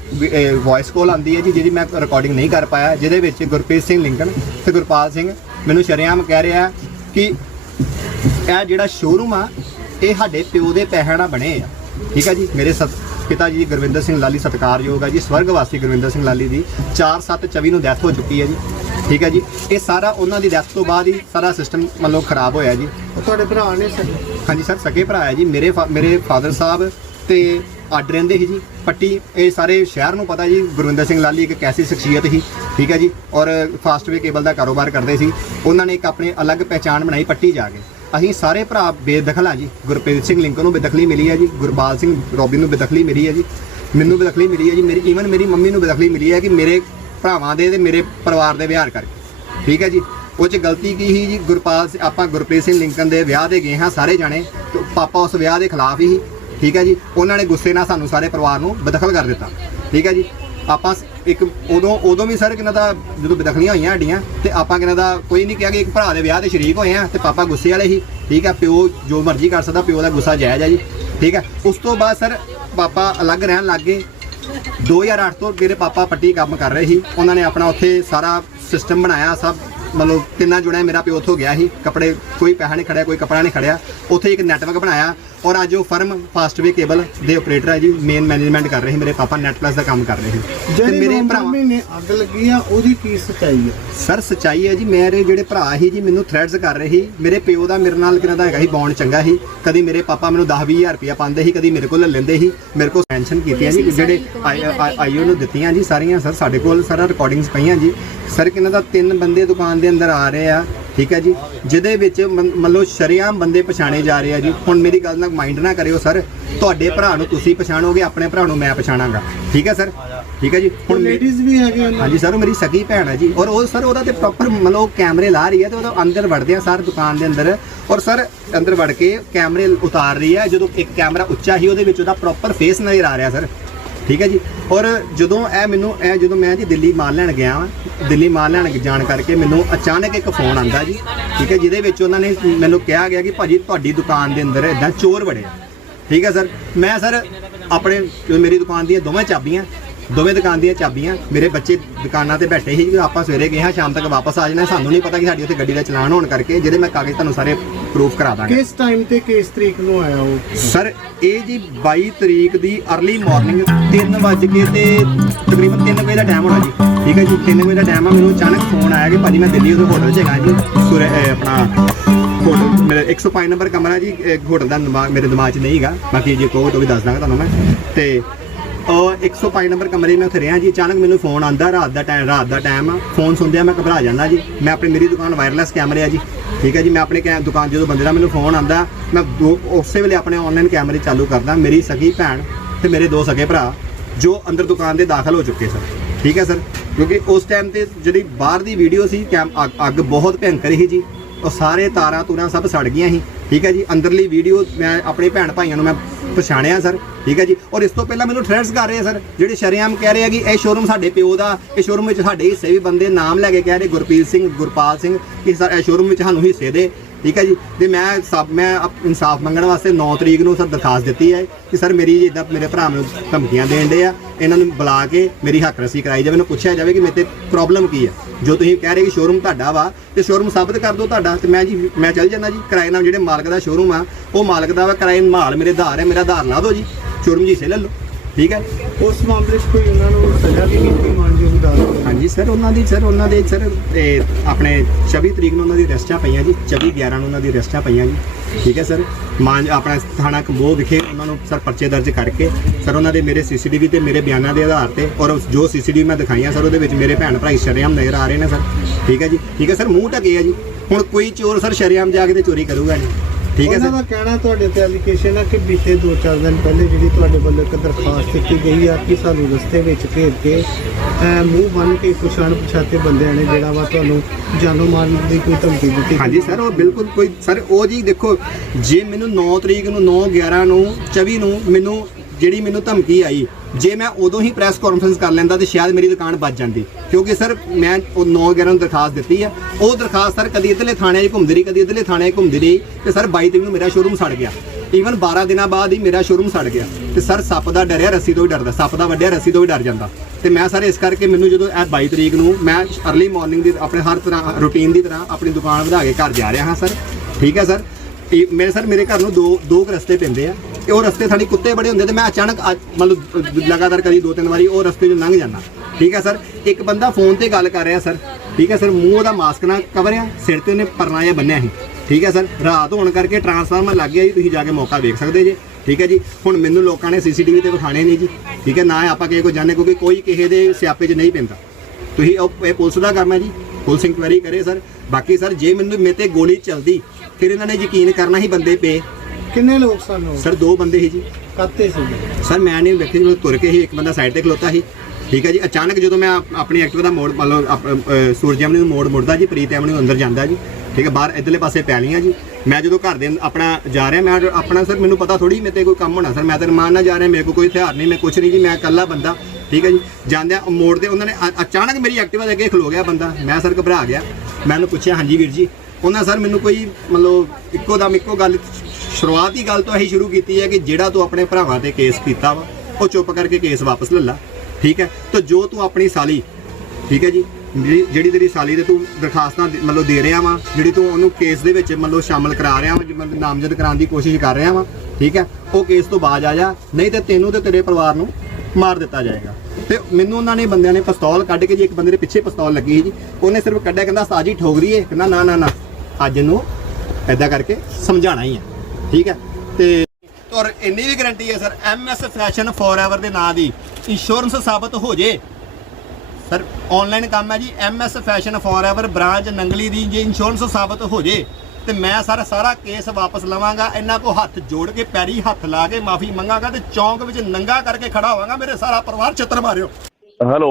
ਵੌਇਸ ਕਾਲ ਆਂਦੀ ਹੈ ਜੀ ਜਿਹਦੀ ਮੈਂ ਰਿਕਾਰਡਿੰਗ ਨਹੀਂ ਕਰ ਪਾਇਆ ਜਿਹਦੇ ਵਿੱਚ ਗੁਰਪ੍ਰੀਤ ਸਿੰਘ ਲਿੰਕਨ ਤੇ ਗੁਰਪਾਲ ਸਿੰਘ ਮੈਨੂੰ ਸ਼ਰੇਆਮ ਕਹਿ ਰਿਹਾ ਕਿ ਇਹ ਜਿਹੜਾ ਸ਼ੋਰੂਮ ਆ ਇਹ ਸਾਡੇ ਪਿਓ ਦੇ ਪੈਸਿਆਂ ਨਾਲ ਬਣੇ ਆ। ਠੀਕ ਆ ਜੀ? ਮੇਰੇ ਸਤ ਪਿਤਾ ਜੀ ਗੁਰਵਿੰਦਰ ਸਿੰਘ ਲਾਲੀ ਸਤਿਕਾਰਯੋਗ ਆ ਜੀ ਸਵਰਗਵਾਸੀ ਗੁਰਵਿੰਦਰ ਸਿੰਘ ਲਾਲੀ ਦੀ 4/7/24 ਨੂੰ ਡੈਥ ਹੋ ਚੁੱਕੀ ਹੈ ਜੀ। ਠੀਕ ਹੈ ਜੀ? ਇਹ ਸਾਰਾ ਉਹਨਾਂ ਦੀ ਡੈਥ ਤੋਂ ਬਾਅਦ ਹੀ ਸਾਰਾ ਸਿਸਟਮ ਮਤਲਬ ਖਰਾਬ ਹੋਇਆ ਜੀ। ਤੁਹਾਡੇ ਭਰਾ ਨੇ ਹਾਂਜੀ ਸਰ ਸਕੇ ਭਰਾ ਹੈ ਜੀ। ਮੇਰੇ ਮੇਰੇ ਫਾਦਰ ਸਾਹਿਬ ਤੇ ਅੱਡ ਰਹਿੰਦੇ ਸੀ ਜੀ। ਪੱਟੀ, ਇਹ ਸਾਰੇ ਸ਼ਹਿਰ ਨੂੰ ਪਤਾ ਜੀ, ਗੁਰਵਿੰਦਰ ਸਿੰਘ ਲਾਲੀ ਇੱਕ ਕੈਸੀ ਸ਼ਖਸੀਅਤ ਸੀ, ਠੀਕ ਹੈ ਜੀ। ਔਰ ਫਾਸਟਵੇ ਕੇਬਲ ਦਾ ਕਾਰੋਬਾਰ ਕਰਦੇ ਸੀ। ਉਹਨਾਂ ਨੇ ਇੱਕ ਆਪਣੇ ਅਲੱਗ ਪਹਿਚਾਣ ਬਣਾਈ, ਪੱਟੀ ਜਾ ਕੇ। ਅਸੀਂ ਸਾਰੇ ਭਰਾ ਬੇਦਖਲ ਆ ਜੀ। ਗੁਰਪ੍ਰੀਤ ਸਿੰਘ ਲਿੰਕਨ ਨੂੰ ਬੇਦਖਲੀ ਮਿਲੀ ਹੈ ਜੀ। ਗੁਰਬਾਲ ਸਿੰਘ ਰੋਬਿਨ ਨੂੰ ਬੇਦਖਲੀ ਮਿਲੀ ਹੈ ਜੀ। ਮੈਨੂੰ ਬੇਦਖਲੀ ਮਿਲੀ ਹੈ ਜੀ। ਮੇਰੀ ਈਵਨ ਮੇਰੀ ਮੰਮੀ ਨੂੰ ਬੇਦਖਲੀ ਮਿਲੀ ਹੈ ਕਿ ਮੇਰੇ ਭਰਾਵਾਂ ਦੇ ਤੇ ਮੇਰੇ ਪਰਿਵਾਰ ਦੇ ਵਿਹਾਰ ਕਰਕੇ। ਠੀਕ ਹੈ ਜੀ। ਉਹ ਚ ਗਲਤੀ ਕੀ ਸੀ ਜੀ? ਗੁਰਪਾਲ ਆਪਾਂ ਗੁਰਪ੍ਰੀਤ ਸਿੰਘ ਲਿੰਕਨ ਦੇ ਵਿਆਹ ਦੇ ਗਏ ਹਾਂ ਸਾਰੇ ਜਾਣੇ। ਪਾਪਾ ਉਸ ਵਿਆਹ ਦੇ ਖਿਲਾਫ ਹੀ ਠੀਕ ਹੈ ਜੀ? ਉਹਨਾਂ ਨੇ ਗੁੱਸੇ ਨਾਲ ਸਾਨੂੰ ਸਾਰੇ ਪਰਿਵਾਰ ਨੂੰ ਬਦਖਲ ਕਰ ਦਿੱਤਾ। ਠੀਕ ਹੈ ਜੀ? ਆਪਾਂ ਇੱਕ ਉਦੋਂ ਉਦੋਂ ਵੀ ਸਰ ਕਿਨਾਂ ਦਾ ਜਦੋਂ ਬਦਖਲੀਆਂ ਹੋਈਆਂ ਸਾਡੀਆਂ, ਤੇ ਆਪਾਂ ਕਿਨਾਂ ਦਾ ਕੋਈ ਨਹੀਂ ਕਿਹਾ ਕਿ ਇੱਕ ਭਰਾ ਦੇ ਵਿਆਹ 'ਤੇ ਸ਼ਰੀਕ ਹੋਏ ਆ ਤੇ ਪਾਪਾ ਗੁੱਸੇ ਵਾਲੇ ਸੀ। ਠੀਕ ਹੈ? ਪਿਓ ਜੋ ਮਰਜ਼ੀ ਕਰ ਸਕਦਾ, ਪਿਓ ਦਾ ਗੁੱਸਾ ਜਾਇਜ਼ ਹੈ ਜੀ। ਠੀਕ ਹੈ? ਉਸ ਤੋਂ ਬਾਅਦ ਸਰ ਪਾਪਾ ਅਲੱਗ ਰਹਿਣ ਲੱਗ ਗਏ। 2008 ਤੋਂ ਮੇਰੇ ਪਾਪਾ ਪੱਟੀ ਕੰਮ ਕਰ ਰਹੇ ਸੀ। ਉਹਨਾਂ ਨੇ ਆਪਣਾ ਉੱਥੇ ਸਾਰਾ ਸਿਸਟਮ ਬਣਾਇਆ, ਸਭ ਮਤਲਬ ਤਿੰਨਾਂ ਜੁੜਿਆ ਮੇਰਾ ਪਿਓ ਉੱਥੋਂ ਗਿਆ ਸੀ। ਕੱਪੜੇ ਕੋਈ ਪੈਸਾ ਨਹੀਂ ਖੜਿਆ, ਕੋਈ ਕੱਪੜਾ ਨਹੀਂ ਖੜਿਆ। ਉੱਥੇ ਇੱਕ ਨੈਟਵਰਕ ਬਣਾਇਆ। ਔਰ ਅੱਜ ਉਹ ਫਰਮ ਫਾਸਟਵੇ ਕੇਬਲ ਦੇ ਆਪਰੇਟਰ ਹੈ ਜੀ ਮੇਨ ਮੈਨੇਜਮੈਂਟ ਕਰ ਰਹੇ ਸੀ ਮੇਰੇ ਪਾਪਾ ਨੈਟ ਪਲੱਸ ਦਾ ਕੰਮ ਕਰ ਰਹੇ ਸੀ। ਤੇ ਮੇਰੇ ਭਰਾਵਾਂ ਮਹੀਨੇ ਅੱਗ ਲੱਗੀ ਆ ਉਹਦੀ ਕੀ ਸੱਚਾਈ ਹੈ ਸਰ ਸਚਾਈ ਹੈ ਜੀ ਮੇਰੇ ਜਿਹੜੇ ਭਰਾ ਸੀ ਜੀ ਮੈਨੂੰ ਥ੍ਰੈਡਸ ਕਰ ਰਹੇ ਸੀ। ਮੇਰੇ ਪਿਓ ਦਾ ਮੇਰੇ ਨਾਲ ਕਿਹਨਾਂ ਦਾ ਹੈਗਾ ਸੀ ਬੌਂਡ ਚੰਗਾ ਸੀ। ਕਦੀ ਮੇਰੇ ਪਾਪਾ ਮੈਨੂੰ 10 20000 ਰੁਪਇਆ ਪਾਉਂਦੇ ਸੀ ਕਦੀ ਮੇਰੇ ਕੋਲ ਲੈਂਦੇ ਸੀ। ਮੇਰੇ ਕੋਲ ਮੈਂਸ਼ਨ ਕੀਤੀਆਂ ਜੀ ਜਿਹੜੇ ਆਈਓ ਨੂੰ ਦਿੱਤੀਆਂ ਜੀ ਸਾਰੀਆਂ। ਸਰ ਸਾਡੇ ਕੋਲ ਸਾਰਾ ਰਿਕਾਰਡਿੰਗਸ ਪਈਆਂ ਜੀ। ਸਰ ਕਿਹਨਾਂ ਦਾ ਤਿੰਨ ਬੰਦੇ ਦੁਕਾਨ ਦੇ ਅੰਦਰ ਆ ਰਹੇ ਆ ਠੀਕ ਹੈ ਜੀ? ਜਿਹਦੇ ਵਿੱਚ ਮਨ- ਲਓ ਸ਼ਰੇਆਮ ਬੰਦੇ ਪਛਾਣੇ ਜਾ ਰਹੇ ਆ ਜੀ। ਹੁਣ ਮੇਰੀ ਗੱਲ ਨਾਲ ਮਾਈਂਡ ਨਾ ਕਰਿਓ ਸਰ। ਤੁਹਾਡੇ ਭਰਾ ਨੂੰ ਤੁਸੀਂ ਪਛਾਣੋਗੇ ਆਪਣੇ ਭਰਾ ਨੂੰ ਮੈਂ ਪਛਾਣਾਂਗਾ। ਠੀਕ ਹੈ ਸਰ? ਠੀਕ ਹੈ ਜੀ? ਹੁਣ ਲੇਡੀਜ਼ ਵੀ ਹੈਗੇ ਹਾਂਜੀ ਸਰ ਉਹ ਮੇਰੀ ਸਗੀ ਭੈਣ ਹੈ ਜੀ। ਔਰ ਉਹ ਸਰ ਉਹਦਾ ਤੇ ਪ੍ਰੋਪਰ ਮਤਲਬ ਕੈਮਰੇ ਲਾ ਰਹੀ ਹੈ ਤੇ ਉਹਦਾ ਅੰਦਰ ਵੜਦੇ ਆ ਸਰ ਦੁਕਾਨ ਦੇ ਅੰਦਰ। ਔਰ ਸਰ ਅੰਦਰ ਵੜ ਕੇ ਕੈਮਰੇ ਉਤਾਰ ਰਹੀ ਹੈ। ਜਦੋਂ ਇੱਕ ਕੈਮਰਾ ਉੱਚਾ ਹੀ ਉਹਦੇ ਵਿੱਚ ਉਹਦਾ ਪ੍ਰੋਪਰ ਫੇਸ ਨਜ਼ਰ ਆ ਰਿਹਾ ਸਰ। ਠੀਕ ਹੈ ਜੀ? ਔਰ ਜਦੋਂ ਇਹ ਮੈਨੂੰ, ਇਹ ਜਦੋਂ ਮੈਂ ਜੀ ਦਿੱਲੀ ਮਾਲ ਲੈਣ ਗਿਆ ਵਾਂ, ਦਿੱਲੀ ਮਾਲ ਲੈਣ ਜਾਣ ਕਰਕੇ ਮੈਨੂੰ ਅਚਾਨਕ ਇੱਕ ਫੋਨ ਆਂਦਾ ਜੀ, ਠੀਕ ਹੈ? ਜਿਹਦੇ ਵਿੱਚ ਉਹਨਾਂ ਨੇ ਮੈਨੂੰ ਕਿਹਾ ਗਿਆ ਕਿ ਭਾਜੀ ਤੁਹਾਡੀ ਦੁਕਾਨ ਦੇ ਅੰਦਰ ਇਦਾਂ ਚੋਰ ਵੜੇ ਠੀਕ ਹੈ ਸਰ? ਮੈਂ ਸਰ ਆਪਣੇ ਮੇਰੀ ਦੁਕਾਨ ਦੀਆਂ ਦੋਵੇਂ ਚਾਬੀਆਂ, ਦੋਵੇਂ ਦੁਕਾਨ ਦੀਆਂ ਚਾਬੀਆਂ, ਮੇਰੇ ਬੱਚੇ ਦੁਕਾਨਾਂ ਤੇ ਬੈਠੇ ਸੀ ਆਪਾਂ ਸਵੇਰੇ ਗਏ ਹਾਂ, ਸ਼ਾਮ ਤੱਕ ਵਾਪਸ ਆ ਜਾਣਾ, ਸਾਨੂੰ ਨਹੀਂ ਪਤਾ ਕਿ ਸਾਡੀ ਉੱਥੇ ਗੱਡੀ ਦਾ ਚਲਾਨ ਹੋਣ ਕਰਕੇ, ਜਿਹਦੇ ਮੈਂ ਕਾਗਜ਼ ਤੁਹਾਨੂੰ ਸਾਰੇ ਪ੍ਰੂਫ ਕਰਾ ਦਾਂਗਾ। ਕਿਸ ਟਾਈਮ ਤੇ ਕਿਸ ਤਰੀਕ ਨੂੰ ਆਇਆ ਉਹ? ਸਰ ਇਹ ਜੀ 22 ਤਰੀਕ ਦੀ अर्ਲੀ ਮਾਰਨਿੰਗ 3 ਵਜੇ ਕੇ ਤੇ ਤਕਰੀਬਨ 3 ਵਜੇ ਦਾ ਟਾਈਮ ਹੋਣਾ ਜੀ। ਠੀਕ ਹੈ ਜੀ 3 ਵਜੇ ਦਾ ਟਾਈਮ ਆ ਮੈਨੂੰ ਅਚਾਨਕ ਫੋਨ ਆਇਆ ਕਿ ਭਾਜੀ ਮੈਂ ਦਿੱਲੀ ਉਹਦੇ ਹੋਟਲ 'ਚ ਹੈਗਾ ਜੀ ਸੁਰੇ ਇਹ ਆਪਣਾ ਹੋਟਲ ਮੇਰਾ 105 ਨੰਬਰ ਕਮਰਾ ਜੀ ਇਹ ਹੋਟਲ ਦਾ ਦਿਮਾਗ ਮੇਰੇ ਦਿਮਾਗ 'ਚ ਨਹੀਂ ਹੈਗਾ। ਬਾਕੀ ਜੇ ਕਹੋ ਤਾਂ ਵੀ ਦੱਸ ਦਾਂਗਾ ਤੁਹਾਨੂੰ ਮੈਂ। ਤੇ 105 ਨੰਬਰ ਕਮਰੇ ਮੈਂ ਉੱਥੇ ਰਿਹਾ ਜੀ। ਅਚਾਨਕ ਮੈਨੂੰ ਫੋਨ ਆਂਦਾ ਰਾਤ ਦਾ ਟਾਈਮ ਰਾਤ ਦਾ ਟਾਈਮ ਆ। ਫੋਨ ਸੁਣਦਿਆਂ ਮੈਂ ਘਬਰਾ ਜਾਂਦਾ ਜੀ। ਮੈਂ ਆਪਣੀ ਮੇਰੀ ਦੁਕਾਨ ਵਾਇਰਲੈਸ ਕੈਮਰੇ ਆ ਜੀ। ਠੀਕ ਹੈ ਜੀ, ਮੈਂ ਆਪਣੇ ਕੈਮ ਦੁਕਾਨ ਜਦੋਂ ਬੰਦੇ ਦਾ ਮੈਨੂੰ ਫੋਨ ਆਂਦਾ ਮੈਂ ਦੋ- ਉਸੇ ਵੇਲੇ ਆਪਣੇ ਆਨਲਾਈਨ ਕੈਮਰੇ ਚਾਲੂ ਕਰਦਾ। ਮੇਰੀ ਸਗੀ ਭੈਣ ਤੇ ਮੇਰੇ ਦੋ ਸਗੇ ਭਰਾ, ਜੋ ਅੰਦਰ ਦੁਕਾਨ ਦੇ ਦਾਖਲ ਹੋ ਚੁੱਕੇ ਸਨ। ਠੀਕ ਹੈ ਸਰ? ਕਿਉਂਕਿ ਉਸ ਟਾਈਮ ਤੇ ਜਿਹੜੀ ਬਾਹਰ ਦੀ ਵੀਡੀਓ ਸੀ ਕੈਮ ਅੱਗ- ਅੱਗ ਬਹੁਤ ਭਿਅੰਕਰ ਸੀ ਜੀ। ਉਹ ਸਾਰੇ ਤਾਰਾਂ ਤੂਰਾਂ ਸਭ ਸੜ ਗਈਆਂ ਸੀ। ਠੀਕ ਹੈ ਜੀ, ਅੰਦਰਲੀ ਵੀਡੀਓ ਮੈਂ ਆਪਣੇ ਭੈਣ ਭਾਈਆਂ ਨੂੰ ਮੈਂ ਪਛਾਣਿਆ, ਸਰ? ਠੀਕ ਹੈ ਜੀ? ਔਰ ਇਸ ਤੋਂ ਪਹਿਲਾਂ ਮੈਨੂੰ ਥ੍ਰੈਟਸ ਕਰ ਰਹੇ ਆ, ਸਰ, ਜਿਹੜੇ ਸ਼ਰੇਆਮ ਕਹਿ ਰਹੇ ਆ ਕਿ ਇਹ ਸ਼ੋਰੂਮ ਸਾਡੇ ਪਿਓ ਦਾ, ਇਹ ਸ਼ੋਰੂਮ ਵਿੱਚ ਸਾਡੇ ਹਿੱਸੇ ਵੀ ਬੰਦੇ ਨਾਮ ਲੈ ਕੇ ਕਹਿ ਰਹੇ, ਗੁਰਪ੍ਰੀਤ ਸਿੰਘ, ਗੁਰਪਾਲ ਸਿੰਘ, ਕਿ ਸਰ, ਇਹ ਸ਼ੋਰੂਮ ਵਿੱਚ ਸਾਨੂੰ ਹਿੱਸੇ ਦੇ। ਠੀਕ ਹੈ ਜੀ? ਤੇ ਮੈਂ ਸਭ, ਮੈਂ ਇਨਸਾਫ ਮੰਗਣ ਵਾਸਤੇ 9 ਤਰੀਕ ਨੂੰ, ਸਰ, ਦਰਖਾਸਤ ਦਿੱਤੀ ਹੈ ਕਿ ਸਰ, ਮੇਰੀ ਇਦਾਂ ਮੇਰੇ ਭਰਾ ਮੈਨੂੰ ਧਮਕੀਆਂ ਦੇਣ ਦੇ ਆ। ਇਹਨਾਂ ਨੂੰ ਬੁਲਾ ਕੇ ਮੇਰੀ ਹੱਕ ਰਸੀ ਕਰਾਈ ਜਾਵੇ। ਮੈਨੂੰ ਪੁੱਛਿਆ ਜਾਵੇ ਕਿ ਮੇਰੇ ਤੇ ਪ੍ਰੋਬਲਮ ਕੀ ਹੈ ਜੋ ਤੁਸੀਂ ਕਹਿ ਰਹੇ ਕਿ ਸ਼ੋਰੂਮ ਤੁਹਾਡਾ ਵਾ, ਤੇ ਸ਼ੋਰੂਮ ਸਾਬਤ ਕਰ ਦਿਓ ਤੁਹਾਡਾ, ਤੇ ਮੈਂ ਜੀ, ਮੈਂ ਚੱਲ ਜਾਂਦਾ ਜੀ। ਕਿਰਾਏ ਨਾਲ ਜਿਹੜੇ ਮਾਲਕ ਦਾ ਸ਼ੋਰੂਮ ਆ, ਉਹ ਮਾਲਕ ਦਾ ਵਾ। ਕਿਰਾਏ ਮਾਲ ਮੇਰੇ ਆਧਾਰ ਹੈ ਮੇਰਾ ਆਧਾਰ ਲਾ ਦਿਓ ਜੀ ਸ਼ੋਰੂਮ ਜੀ ਸੇ ਲੈ ਲਓ ਠੀਕ ਹੈ? ਉਸ ਮਾਮਲੇ 'ਚ ਕੋਈ ਉਹਨਾਂ ਨੂੰ ਸਜ਼ਾ ਵੀ ਕੀਤੀ ਮਾਨਯੋਗ ਅਦਾਲਤ ਹਾਂਜੀ ਸਰ ਉਹਨਾਂ ਦੀ ਸਰ ਉਹਨਾਂ ਦੇ ਸਰ ਇਹ ਆਪਣੇ 26 ਤਰੀਕ ਨੂੰ ਉਹਨਾਂ ਦੀ ਅਰੈਸਟਾਂ ਪਈਆਂ ਜੀ 24 11 ਨੂੰ ਉਹਨਾਂ ਦੀ ਅਰੈਸਟਾਂ ਪਈਆਂ ਜੀ ਠੀਕ ਹੈ ਸਰ? ਮਾਨ ਆਪਣਾ ਥਾਣਾ ਕੰਬੋ ਵਿਖੇ ਉਹਨਾਂ ਨੂੰ ਸਰ ਪਰਚੇ ਦਰਜ ਕਰਕੇ ਸਰ ਉਹਨਾਂ ਦੇ ਮੇਰੇ ਸੀਸੀਟੀਵੀ ਤੇ ਮੇਰੇ ਬਿਆਨਾਂ ਦੇ ਆਧਾਰ ਤੇ ਔਰ ਜੋ ਸੀਸੀਟੀਵੀ ਮੈਂ ਦਿਖਾਈਆਂ ਸਰ ਉਹਦੇ ਵਿੱਚ ਮੇਰੇ ਭੈਣ ਭਰਾ ਸ਼ਰੇਆਮ ਨਜ਼ਰ ਆ ਰਹੇ ਨੇ ਸਰ ਠੀਕ ਹੈ ਜੀ? ਠੀਕ ਹੈ ਸਰ ਮੂੰਹ ਢਕੇ ਆ ਜੀ। ਹੁਣ ਕੋਈ ਚੋਰ ਸਰ ਸ਼ਰੇਆਮ ਜਾ ਕੇ ਤੇ ਚੋਰੀ ਕਰੂਗਾ ਨਹੀਂ। ਠੀਕ ਹੈ ਉਹਨਾਂ ਦਾ ਕਹਿਣਾ ਤੁਹਾਡੇ ਤੇ ਐਲੀਗੇਸ਼ਨ ਹੈ ਕਿ ਬੀਤੇ 2-4 ਦਿਨ ਪਹਿਲੇ ਜਿਹੜੀ ਤੁਹਾਡੇ ਵੱਲੋਂ ਇੱਕ ਦਰਖਾਸਤ ਦਿੱਤੀ ਗਈ ਆ ਕਿ ਸਾਨੂੰ ਰਸਤੇ ਵਿੱਚ ਘੇਰ ਕੇ ਮੂੰਹ ਬੰਨ ਕੇ ਕੁਛ ਅਣਪਛਾਤੇ ਬੰਦਿਆਂ ਨੇ ਜਿਹੜਾ ਵਾ ਤੁਹਾਨੂੰ ਜਾਨੋਂ ਮਾਰਨ ਦੀ ਕੋਈ ਧਮਕੀ ਦਿੱਤੀ ਹਾਂਜੀ ਸਰ ਉਹ ਬਿਲਕੁਲ ਕੋਈ ਸਰ ਉਹ ਜੀ ਦੇਖੋ ਜੇ ਮੈਨੂੰ 9 ਤਰੀਕ ਨੂੰ 9 11 ਨੂੰ 24 ਨੂੰ ਮੈਨੂੰ ਜਿਹੜੀ ਮੈਨੂੰ ਧਮਕੀ ਆਈ ਜੇ ਮੈਂ ਉਦੋਂ ਹੀ ਪ੍ਰੈਸ ਕਾਨਫਰੰਸ ਕਰ ਲੈਂਦਾ ਤੇ ਸ਼ਾਇਦ ਮੇਰੀ ਦੁਕਾਨ ਬਚ ਜਾਂਦੀ। ਕਿਉਂਕਿ ਸਰ ਮੈਂ ਉਹ 9 11 ਨੂੰ ਦਰਖਾਸਤ ਦਿੱਤੀ ਆ। ਉਹ ਦਰਖਾਸਤ ਸਰ ਕਦੀ ਇੱਧਰਲੇ ਥਾਣੇ 'ਚ ਘੁੰਮਦੀ ਰਹੀ, ਕਦੀ ਇੱਧਰਲੇ ਥਾਣੇ 'ਚ ਘੁੰਮਦੀ ਰਹੀ ਤੇ ਸਰ 22 ਤਰੀਕ ਨੂੰ ਮੇਰਾ ਸ਼ੋਰੂਮ ਸੜ ਗਿਆ। ਈਵਨ 12 ਦਿਨਾਂ ਬਾਅਦ ਹੀ ਮੇਰਾ ਸ਼ੋਰੂਮ ਸੜ ਗਿਆ। ਤੇ ਸਰ ਸੱਪ ਦਾ ਡਰਿਆ, ਰੱਸੀ ਤੋਂ ਵੀ ਡਰਦਾ। ਸੱਪ ਦਾ ਵੱਡਿਆ, ਰੱਸੀ ਤੋਂ ਵੀ ਡਰ ਜਾਂਦਾ। ਤੇ ਮੈਂ ਸਰ ਇਸ ਕਰਕੇ ਮੈਨੂੰ ਜਦੋਂ ਇਹ 22 ਤਰੀਕ ਨੂੰ ਮੈਂ अर्ਲੀ ਮਾਰਨਿੰਗ ਦੀ ਆਪਣੇ ਹਰ ਤਰ੍ਹਾਂ ਰੂਟੀਨ ਦੀ ਤਰ੍ਹਾਂ ਆਪਣੀ ਦੁਕਾਨ ਵਧਾ ਕੇ ਘਰ ਜਾ ਰਿਹਾ ਹਾਂ ਸਰ ਠੀਕ ਹੈ ਸਰ ਇਹ ਮੇਰੇ ਸਰ ਮੇਰੇ ਘਰ ਨੂੰ ਦੋ ਦੋ ਕੁ ਰਸਤੇ ਪੈਂਦੇ ਆ। ਤੇ ਉਹ ਰਸਤੇ ਸਾਡੀ ਕੁੱਤੇ ਬੜੇ ਹੁੰਦੇ ਤੇ ਮੈਂ ਅਚਾਨਕ ਅੱਜ ਮਤਲਬ ਲਗਾਤਾਰ ਕਦੀ ਦੋ ਤਿੰਨ ਵਾਰੀ ਉਹ ਰਸਤੇ 'ਚੋਂ ਲੰਘ ਜਾਂਦਾ। ਠੀਕ ਹੈ ਸਰ? ਇੱਕ ਬੰਦਾ ਫੋਨ ਤੇ ਗੱਲ ਕਰ ਰਿਹਾ ਸਰ। ਠੀਕ ਹੈ ਸਰ? ਮੂੰਹ ਉਹਦਾ ਮਾਸਕ ਨਾਲ ਕਵਰ ਆ, ਸਿਰ ਤੇ ਉਹਨੇ ਪਰਨਾ ਜਿਹਾ ਬੰਨਿਆ ਸੀ। ਠੀਕ ਹੈ ਸਰ? ਰਾਤ ਹੋਣ ਕਰਕੇ ਟਰਾਂਸਫਾਰਮਰ ਲੱਗ ਗਿਆ ਜੀ, ਤੁਸੀਂ ਜਾ ਕੇ ਮੌਕਾ ਵੇਖ ਸਕਦੇ ਜੇ। ਠੀਕ ਹੈ ਜੀ? ਹੁਣ ਮੈਨੂੰ ਲੋਕਾਂ ਨੇ ਸੀਸੀਟੀਵੀ ਤੇ ਵਿਖਾਣੇ ਨਹੀਂ ਜੀ। ਠੀਕ ਹੈ? ਨਾ ਆਪਾਂ ਕਿਸੇ ਕੋ ਜਾਣੇ ਕਿਉਂਕਿ ਕੋਈ ਕਿਸੇ ਦੇ ਸਿਆਪੇ 'ਚ ਨਹੀਂ ਪੈਂਦਾ। ਤੁਸੀਂ ਉਹ, ਇਹ ਪੁਲਿਸ ਦਾ ਕੰਮ ਹੈ ਜੀ। ਪੁਲਿਸ ਇਨਕੁਆਇਰੀ ਕਰੇ ਸਰ। ਬਾਕੀ ਸਰ, ਜੇ ਮੈਨੂੰ ਮੇਰੇ ਤੇ ਗੋਲੀ ਚੱਲਦੀ, ਫਿਰ ਇਹਨਾਂ ਨੇ ਯਕੀਨ ਕਰਨਾ ਹੀ ਬੰਦੇ ਪਏ। ਕਿੰਨੇ ਲੋਕ ਸਨ ਉਹ? ਸਰ ਦੋ ਬੰਦੇ ਸੀ ਜੀ। ਕਾਤੇ ਸੀ? ਸਰ ਮੈਂ ਨਹੀਂ ਵੇਖੀ ਜਦੋਂ ਤੁਰ ਕੇ ਹੀ ਇੱਕ ਬੰਦਾ ਸਾਈਡ ਤੇ ਖਲੋਤਾ ਸੀ। ਠੀਕ ਹੈ ਜੀ ਅਚਾਨਕ ਜਦੋਂ ਮੈਂ ਆਪ- ਆਪਣੀ ਐਕਟਿਵਾ ਦਾ ਮੋੜ ਮੰਨ ਅਹ ਸੂਰਜ ਐਵਨਿਊ ਨੂੰ ਮੋੜ ਮੁੜਦਾ ਜੀ ਪ੍ਰੀਤ ਐਵਨਿਊ ਅੰਦਰ ਜਾਂਦਾ ਜੀ। ਠੀਕ ਹੈ ਬਾਹਰ ਇਧਰਲੇ ਪਾਸੇ ਪੈਲੀਆਂ ਜੀ। ਮੈਂ ਜਦੋਂ ਘਰ ਦੇ ਆਪਣਾ ਜਾ ਰਿਹਾ ਮੈਂ ਆਪਣਾ ਸਰ ਮੈਨੂੰ ਪਤਾ ਥੋੜੀ ਮੇਰੇ ਤੇ ਕੋਈ ਕੰਮ ਹੋਣਾ। ਸਰ ਮੈਂ ਤਾਂ ਰਮਾਨ ਨਾਲ ਜਾ ਰਿਹਾ ਮੇਰੇ ਕੋਲ ਕੋਈ ਹਥਿਆਰ ਨਹੀਂ ਮੈਂ ਕੁਛ ਨਹੀਂ ਜੀ ਮੈਂ ਇਕੱਲਾ ਬੰਦਾ। ਠੀਕ ਹੈ ਜੀ ਜਾਂਦਿਆਂ ਮੋੜ ਤੇ ਉਹਨਾਂ ਨੇ ਅ- ਅਚਾਨਕ ਮੇਰੀ ਐਕਟਿਵਾ ਦੇ ਅੱਗੇ ਖਲੋ ਗਿਆ ਬੰਦਾ। ਮੈਂ ਸਰ ਘਬਰਾ ਗਿਆ। ਮੈਂ ਉਹਨੂੰ ਪੁੱਛਿਆ ਹਾਂਜੀ ਵੀਰ ਜੀ ਉਹਨਾਂ ਸਰ ਮੈਨੂੰ ਕੋਈ ਮਤਲਬ ਇੱਕੋ ਦਮ ਇੱਕੋ ਗੱਲ ਸ਼ੁਰੂਆਤੀ ਗੱਲ ਤੋਂ ਇਹੀ ਸ਼ੁਰੂ ਕੀਤੀ ਹੈ ਕਿ ਜਿਹੜਾ ਤੂੰ ਆਪਣੇ ਭਰਾਵਾਂ ਤੇ ਕੇਸ ਕੀਤਾ ਵਾ, ਉਹ ਚੁੱਪ ਕਰਕੇ ਕੇਸ ਵਾਪਸ ਲੈ ਲਾ। ਠੀਕ ਹੈ? ਤਾਂ ਜੋ ਤੂੰ ਆਪਣੀ ਸਾਲੀ, ਠੀਕ ਹੈ ਜੀ? ਜਿਹੜੀ ਜਿਹੜੀ ਤੇਰੀ ਸਾਲੀ ਦੇ ਤੂੰ ਦਰਖਾਸਤਾਂ ਦੇ- ਮਤਲਬ ਦੇ ਰਿਹਾ ਵਾ, ਜਿਹੜੀ ਤੂੰ ਉਹਨੂੰ ਕੇਸ ਦੇ ਵਿੱਚ ਮਤਲਬ ਸ਼ਾਮਲ ਕਰਾ ਰਿਹਾ ਵਾ ਮਤਲਬ ਨਾਮਜ਼ਦ ਕਰਾਉਣ ਦੀ ਕੋਸ਼ਿਸ਼ ਕਰ ਰਿਹਾ ਵਾ, ਠੀਕ ਹੈ? ਉਹ ਕੇਸ ਤੋਂ ਬਾਜ ਆ ਜਾ, ਨਹੀਂ ਤੇ ਤੈਨੂੰ ਤੇ ਤੇਰੇ ਪਰਿਵਾਰ ਨੂੰ ਮਾਰ ਦਿੱਤਾ ਜਾਏਗਾ। ਤੇ ਮੈਨੂੰ ਉਹਨਾਂ ਨੇ ਬੰਦਿਆਂ ਨੇ ਪਿਸਤੌਲ ਕੱਢ ਕੇ ਜੀ, ਇੱਕ ਬੰਦੇ ਦੇ ਪਿੱਛੇ ਪਿਸਤੌਲ ਲੱਗੀ ਸੀ ਜੀ, ਉਹਨੇ ਸਿਰਫ ਕੱਢਿਆ, ਕਹਿੰਦਾ, ਸਾਜੀ ਠੋਕ ਰਹੀ ਏ। ਕਹਿੰਦਾ, ਨਾ ਨਾ ਨਾ, ਅੱਜ ਨੂੰ ਐਦਾਂ ਕਰਕੇ ਸਮਝਾਣਾ ਹੀ ਹੈ ਠੀਕ ਹੈ? ਤੇ ਔਰ ਇੰਨੀ ਵੀ ਗਾਰੰਟੀ ਹੈ ਸਰ ਐਮਐਸ ਫੈਸ਼ਨ ਫੋਰਐਵਰ ਦੇ ਨਾਂ ਦੀ ਇੰਸ਼ੋਰੈਂਸ ਸਾਬਤ ਹੋ ਜੇ। ਸਰ ਆਨਲਾਈਨ ਕੰਮ ਹੈ ਜੀ MS Fashion Forever branch Nangli ਦੀ ਜੇ ਇੰਸ਼ੋਰੈਂਸ ਸਾਬਤ ਹੋ ਜੇ ਤੇ ਮੈਂ ਸਰ ਸਾਰਾ ਕੇਸ ਵਾਪਸ ਲਵਾਂਗਾ ਇਹਨਾਂ ਕੋ ਹੱਥ ਜੋੜ ਕੇ ਪੈਰੀ ਹੱਥ ਲਾ ਕੇ ਮਾਫੀ ਮੰਗਾਂਗਾ ਤੇ ਚੌਂਕ ਵਿੱਚ ਨੰਗਾ ਕਰਕੇ ਖੜਾ ਹੋਵਾਂਗਾ ਮੇਰੇ ਸਾਰਾ ਪਰਿਵਾਰ ਛੱਤਰ ਮਾਰਿਓ। ਹੈਲੋ।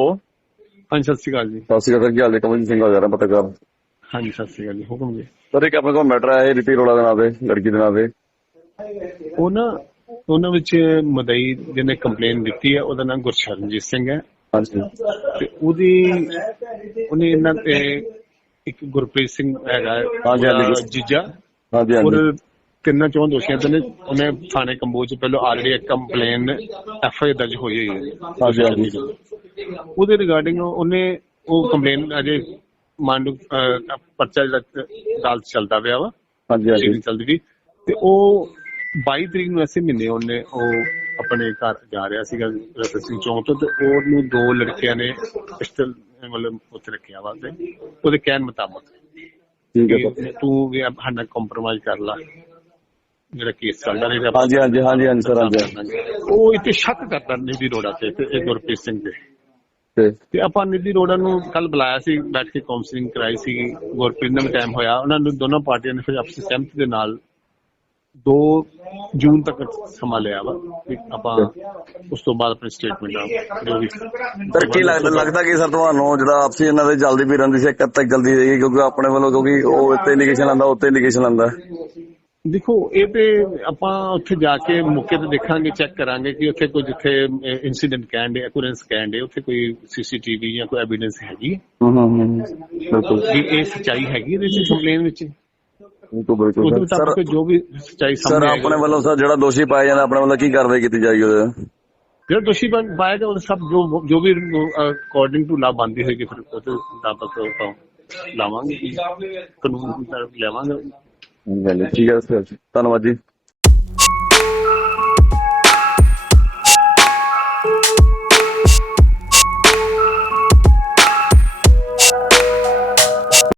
ਹਾਂਜੀ ਸਤਿ ਸ਼੍ਰੀ ਅਕਾਲ ਜੀ। ਸਤਿ ਸ਼੍ਰੀ ਅਕਾਲ ਕੀ ਹਾਲ ਹੈ? ਕਮਲ ਸਿੰਘ ਹੋ ਜਾਰਾ ਪੱਤਰਕਾਰ ਹਾਂਜੀ ਸਤਿ ਸ਼੍ਰੀ ਅਕਾਲ ਜੀ ਹੁਕਮ ਜੀ। ਸਰ ਇੱਕ ਆਪਣੇ ਕੋਲ ਮੈਟਰ ਆਇਆ ਹੈ ਰਿਪੀ ਰੋਲਾ ਦੇ ਨਾਂ ਤੇ ਲੜਕੀ ਦੇ ਨਾਂ ਤੇ। ਉਹ ਨਾ ਉਹਨਾਂ ਵਿੱਚ ਮਦਈ ਜਿਹਨੇ ਕੰਪਲੇਨ ਦਿੱਤੀ ਹੈ ਉਹਦਾ ਨਾਮ ਗੁਰਸ਼ਰਨਜੀਤ ਸਿੰਘ ਹੈ। ਤੇ ਉਹਦੀ ਉਹਨੇ ਇਹਨਾਂ ਤੇ ਇੱਕ ਗੁਰਪ੍ਰੀਤ ਸਿੰਘ ਹੈਗਾ ਜੀਜਾ। ਹਾਂਜੀ ਹਾਂਜੀ। ਤਿੰਨਾਂ ਚੋਂ ਦੋਸ਼ੀਆਂ ਤੇ ਉਹਨੇ ਥਾਣੇ ਕੰਬੋਜ ਪਹਿਲਾਂ ਆਲਰੇਡੀ ਇੱਕ ਕੰਪਲੇਨ ਐਫ ਆਈ ਦਰਜ ਹੋਈ ਹੋਈ ਹੈ। ਹਾਂਜੀ, ਹਾਂਜੀ। ਉਹਦੇ ਰਿਗਾਰਡਿੰਗ ਉਹਨੇ ਉਹ ਕੰਪਲੇਨ ਅਜੇ ਮੰਨ ਪਰਚਾ ਜਿਹੜਾ ਅਦਾਲਤ ਚੱਲਦਾ ਪਿਆ ਵਾ ਹਾਂਜੀ ਹਾਂਜੀ। ਚੱਲਦੀ ਤੇ ਉਹ 22 ਤਰੀਕ ਨੂੰ ਐਸੇ ਮਹੀਨੇ ਉਹਨੇ ਉਹ ਆਪਣੇ ਘਰ ਜਾ ਰਿਹਾ ਸੀਗਾ ਰਤਨ ਸਿੰਘ ਚੌਂਕ ਤੋਂ ਤੇ ਉਹਨੂੰ ਦੋ ਲੜਕਿਆਂ ਨੇ ਪਿਸਟਲ ਮਤਲਬ ਉੱਥੇ ਰੱਖਿਆ ਵਾ ਤੇ ਉਹਦੇ ਕਹਿਣ ਮੁਤਾਬਕ। ਠੀਕ ਹੈ ਤੂੰ ਵੀ ਸਾਡਾ ਕੰਪਰੋਮਾਈਜ਼ ਕਰ ਲਾ। ਜਿਹੜਾ ਕੇਸ ਚੱਲਦਾ ਨਹੀਂ ਹਾਂਜੀ ਹਾਂਜੀ ਹਾਂਜੀ ਹਾਂਜੀ ਸਰ ਹਾਂਜੀ। ਉਹ ਇੱਥੇ ਸ਼ੱਕ ਕਰਦਾ ਨਿਧੀ ਰੋੜਾ ਤੇ ਤੇ ਗੁਰਪ੍ਰੀਤ ਸਿੰਘ ਤੇ ਤੇ ਆਪਾਂ ਨਿਧੀ ਰੋੜਾ ਨੂੰ ਕੱਲ ਬੁਲਾਇਆ ਸੀ ਬੈਠ ਕੇ ਕਾਉਂਸਲਿੰਗ ਕਰਾਈ ਸੀ। ਗੁਰਪ੍ਰੀਤ ਨੂੰ ਟਾਈਮ ਹੋਇਆ। ਉਹਨਾਂ ਨੂੰ ਦੋਨੋਂ ਪਾਰਟੀਆਂ ਨੇ ਫਿਰ ਆਪਸੀ ਸਹਿਮਤੀ ਦੇ ਨਾਲ 2 ਜੂਨ ਤੱਕ ਸਮਾਂ ਲਿਆ ਵਾ ਵੀ ਆਪਾਂ ਉਸ ਤੋਂ ਬਾਅਦ ਆਪਣੀ ਸਟੇਟਮੈਂਟ ਜੋ ਵੀ ਸਰ ਕੀ ਲੱਗਦਾ ਲੱਗਦਾ ਕਿ ਸਰ ਤੁਹਾਨੂੰ ਜਿਹੜਾ ਆਪਸੀ ਇਹਨਾਂ ਦੇ ਜਲਦੀ ਵੀ ਰਹਿੰਦੀ ਸੀ ਕਦ ਤੱਕ ਜਲਦੀ ਰਹੇਗੀ ਕਿਉਂਕਿ ਆਪਣੇ ਵੱਲੋਂ ਕਿਉਂਕਿ ਉਹ ਇੱਥੇ ਇੰਡੀਕੇਸ਼ਨ ਆਂਦਾ ਉੱਤੇ ਇੰਡੀਕੇਸ਼ਨ ਆਂਦਾ ਦੇਖੋ ਇਹ ਤੇ ਆਪਾਂ ਉੱਥੇ ਜਾ ਕੇ ਮੌਕੇ ਤੇ ਦੇਖਾਂਗੇ ਚੈੱਕ ਕਰਾਂਗੇ ਕਿ ਉੱਥੇ ਕੋਈ ਜਿੱਥੇ ਇਨਸੀਡੈਂਟ ਕਹਿੰਦੇ ਅਕੂਰੈਂਸ ਕਹਿੰਦੇ ਉੱਥੇ ਕੋਈ ਸੀਸੀਟੀਵੀ ਜਾਂ ਕੋਈ ਐਵੀਡੈਂਸ ਹੈਗੀ ਹੈ? ਹੂੰ ਹੂੰ ਹੂੰ ਬਿਲਕੁਲ। ਇਹ ਸੱਚਾਈ ਹੈਗੀ ਇਹਦੇ ਵਿੱਚ ਕੰਪਲੇਨ ਵਿੱਚ? ਬਿਲਕੁਲ ਉਹਦੇ ਬਿਲਕੁਲ ਮੁਤਾਬਕ ਸਰ ਜੋ ਵੀ ਸੱਚਾਈ ਸਰ ਸਾਹਮਣੇ ਆਪਣੇ ਆਏਗੀ ਵੱਲੋਂ ਸਰ ਜਿਹੜਾ ਦੋਸ਼ੀ ਪਾਇਆ ਜਾਂਦਾ ਆਪਣੇ ਵੱਲੋਂ ਕੀ ਕਾਰਵਾਈ ਕੀਤੀ ਜਾਏਗੀ ਉਹਦੇ? ਜਿਹੜਾ ਦੋਸ਼ੀ ਬਣ ਪਾਏਗਾ ਉਹ ਸਭ ਜੋ ਜੋ ਵੀ ਅਕੋਰਡਿੰਗ ਟੂ ਲਾ ਬੰਦੀ ਹੋਏਗੀ ਫਿਰ ਉਹਦੇ ਮੁਤਾਬਕ ਆਪਾਂ ਲਾਵਾਂਗੇ ਕਾਨੂੰਨ ਦੀ ਤਰਫ ਲਿਆਵਾਂਗੇ ਠੀਕ ਹੈ ਸਰ। ਧੰਨਵਾਦ ਜੀ।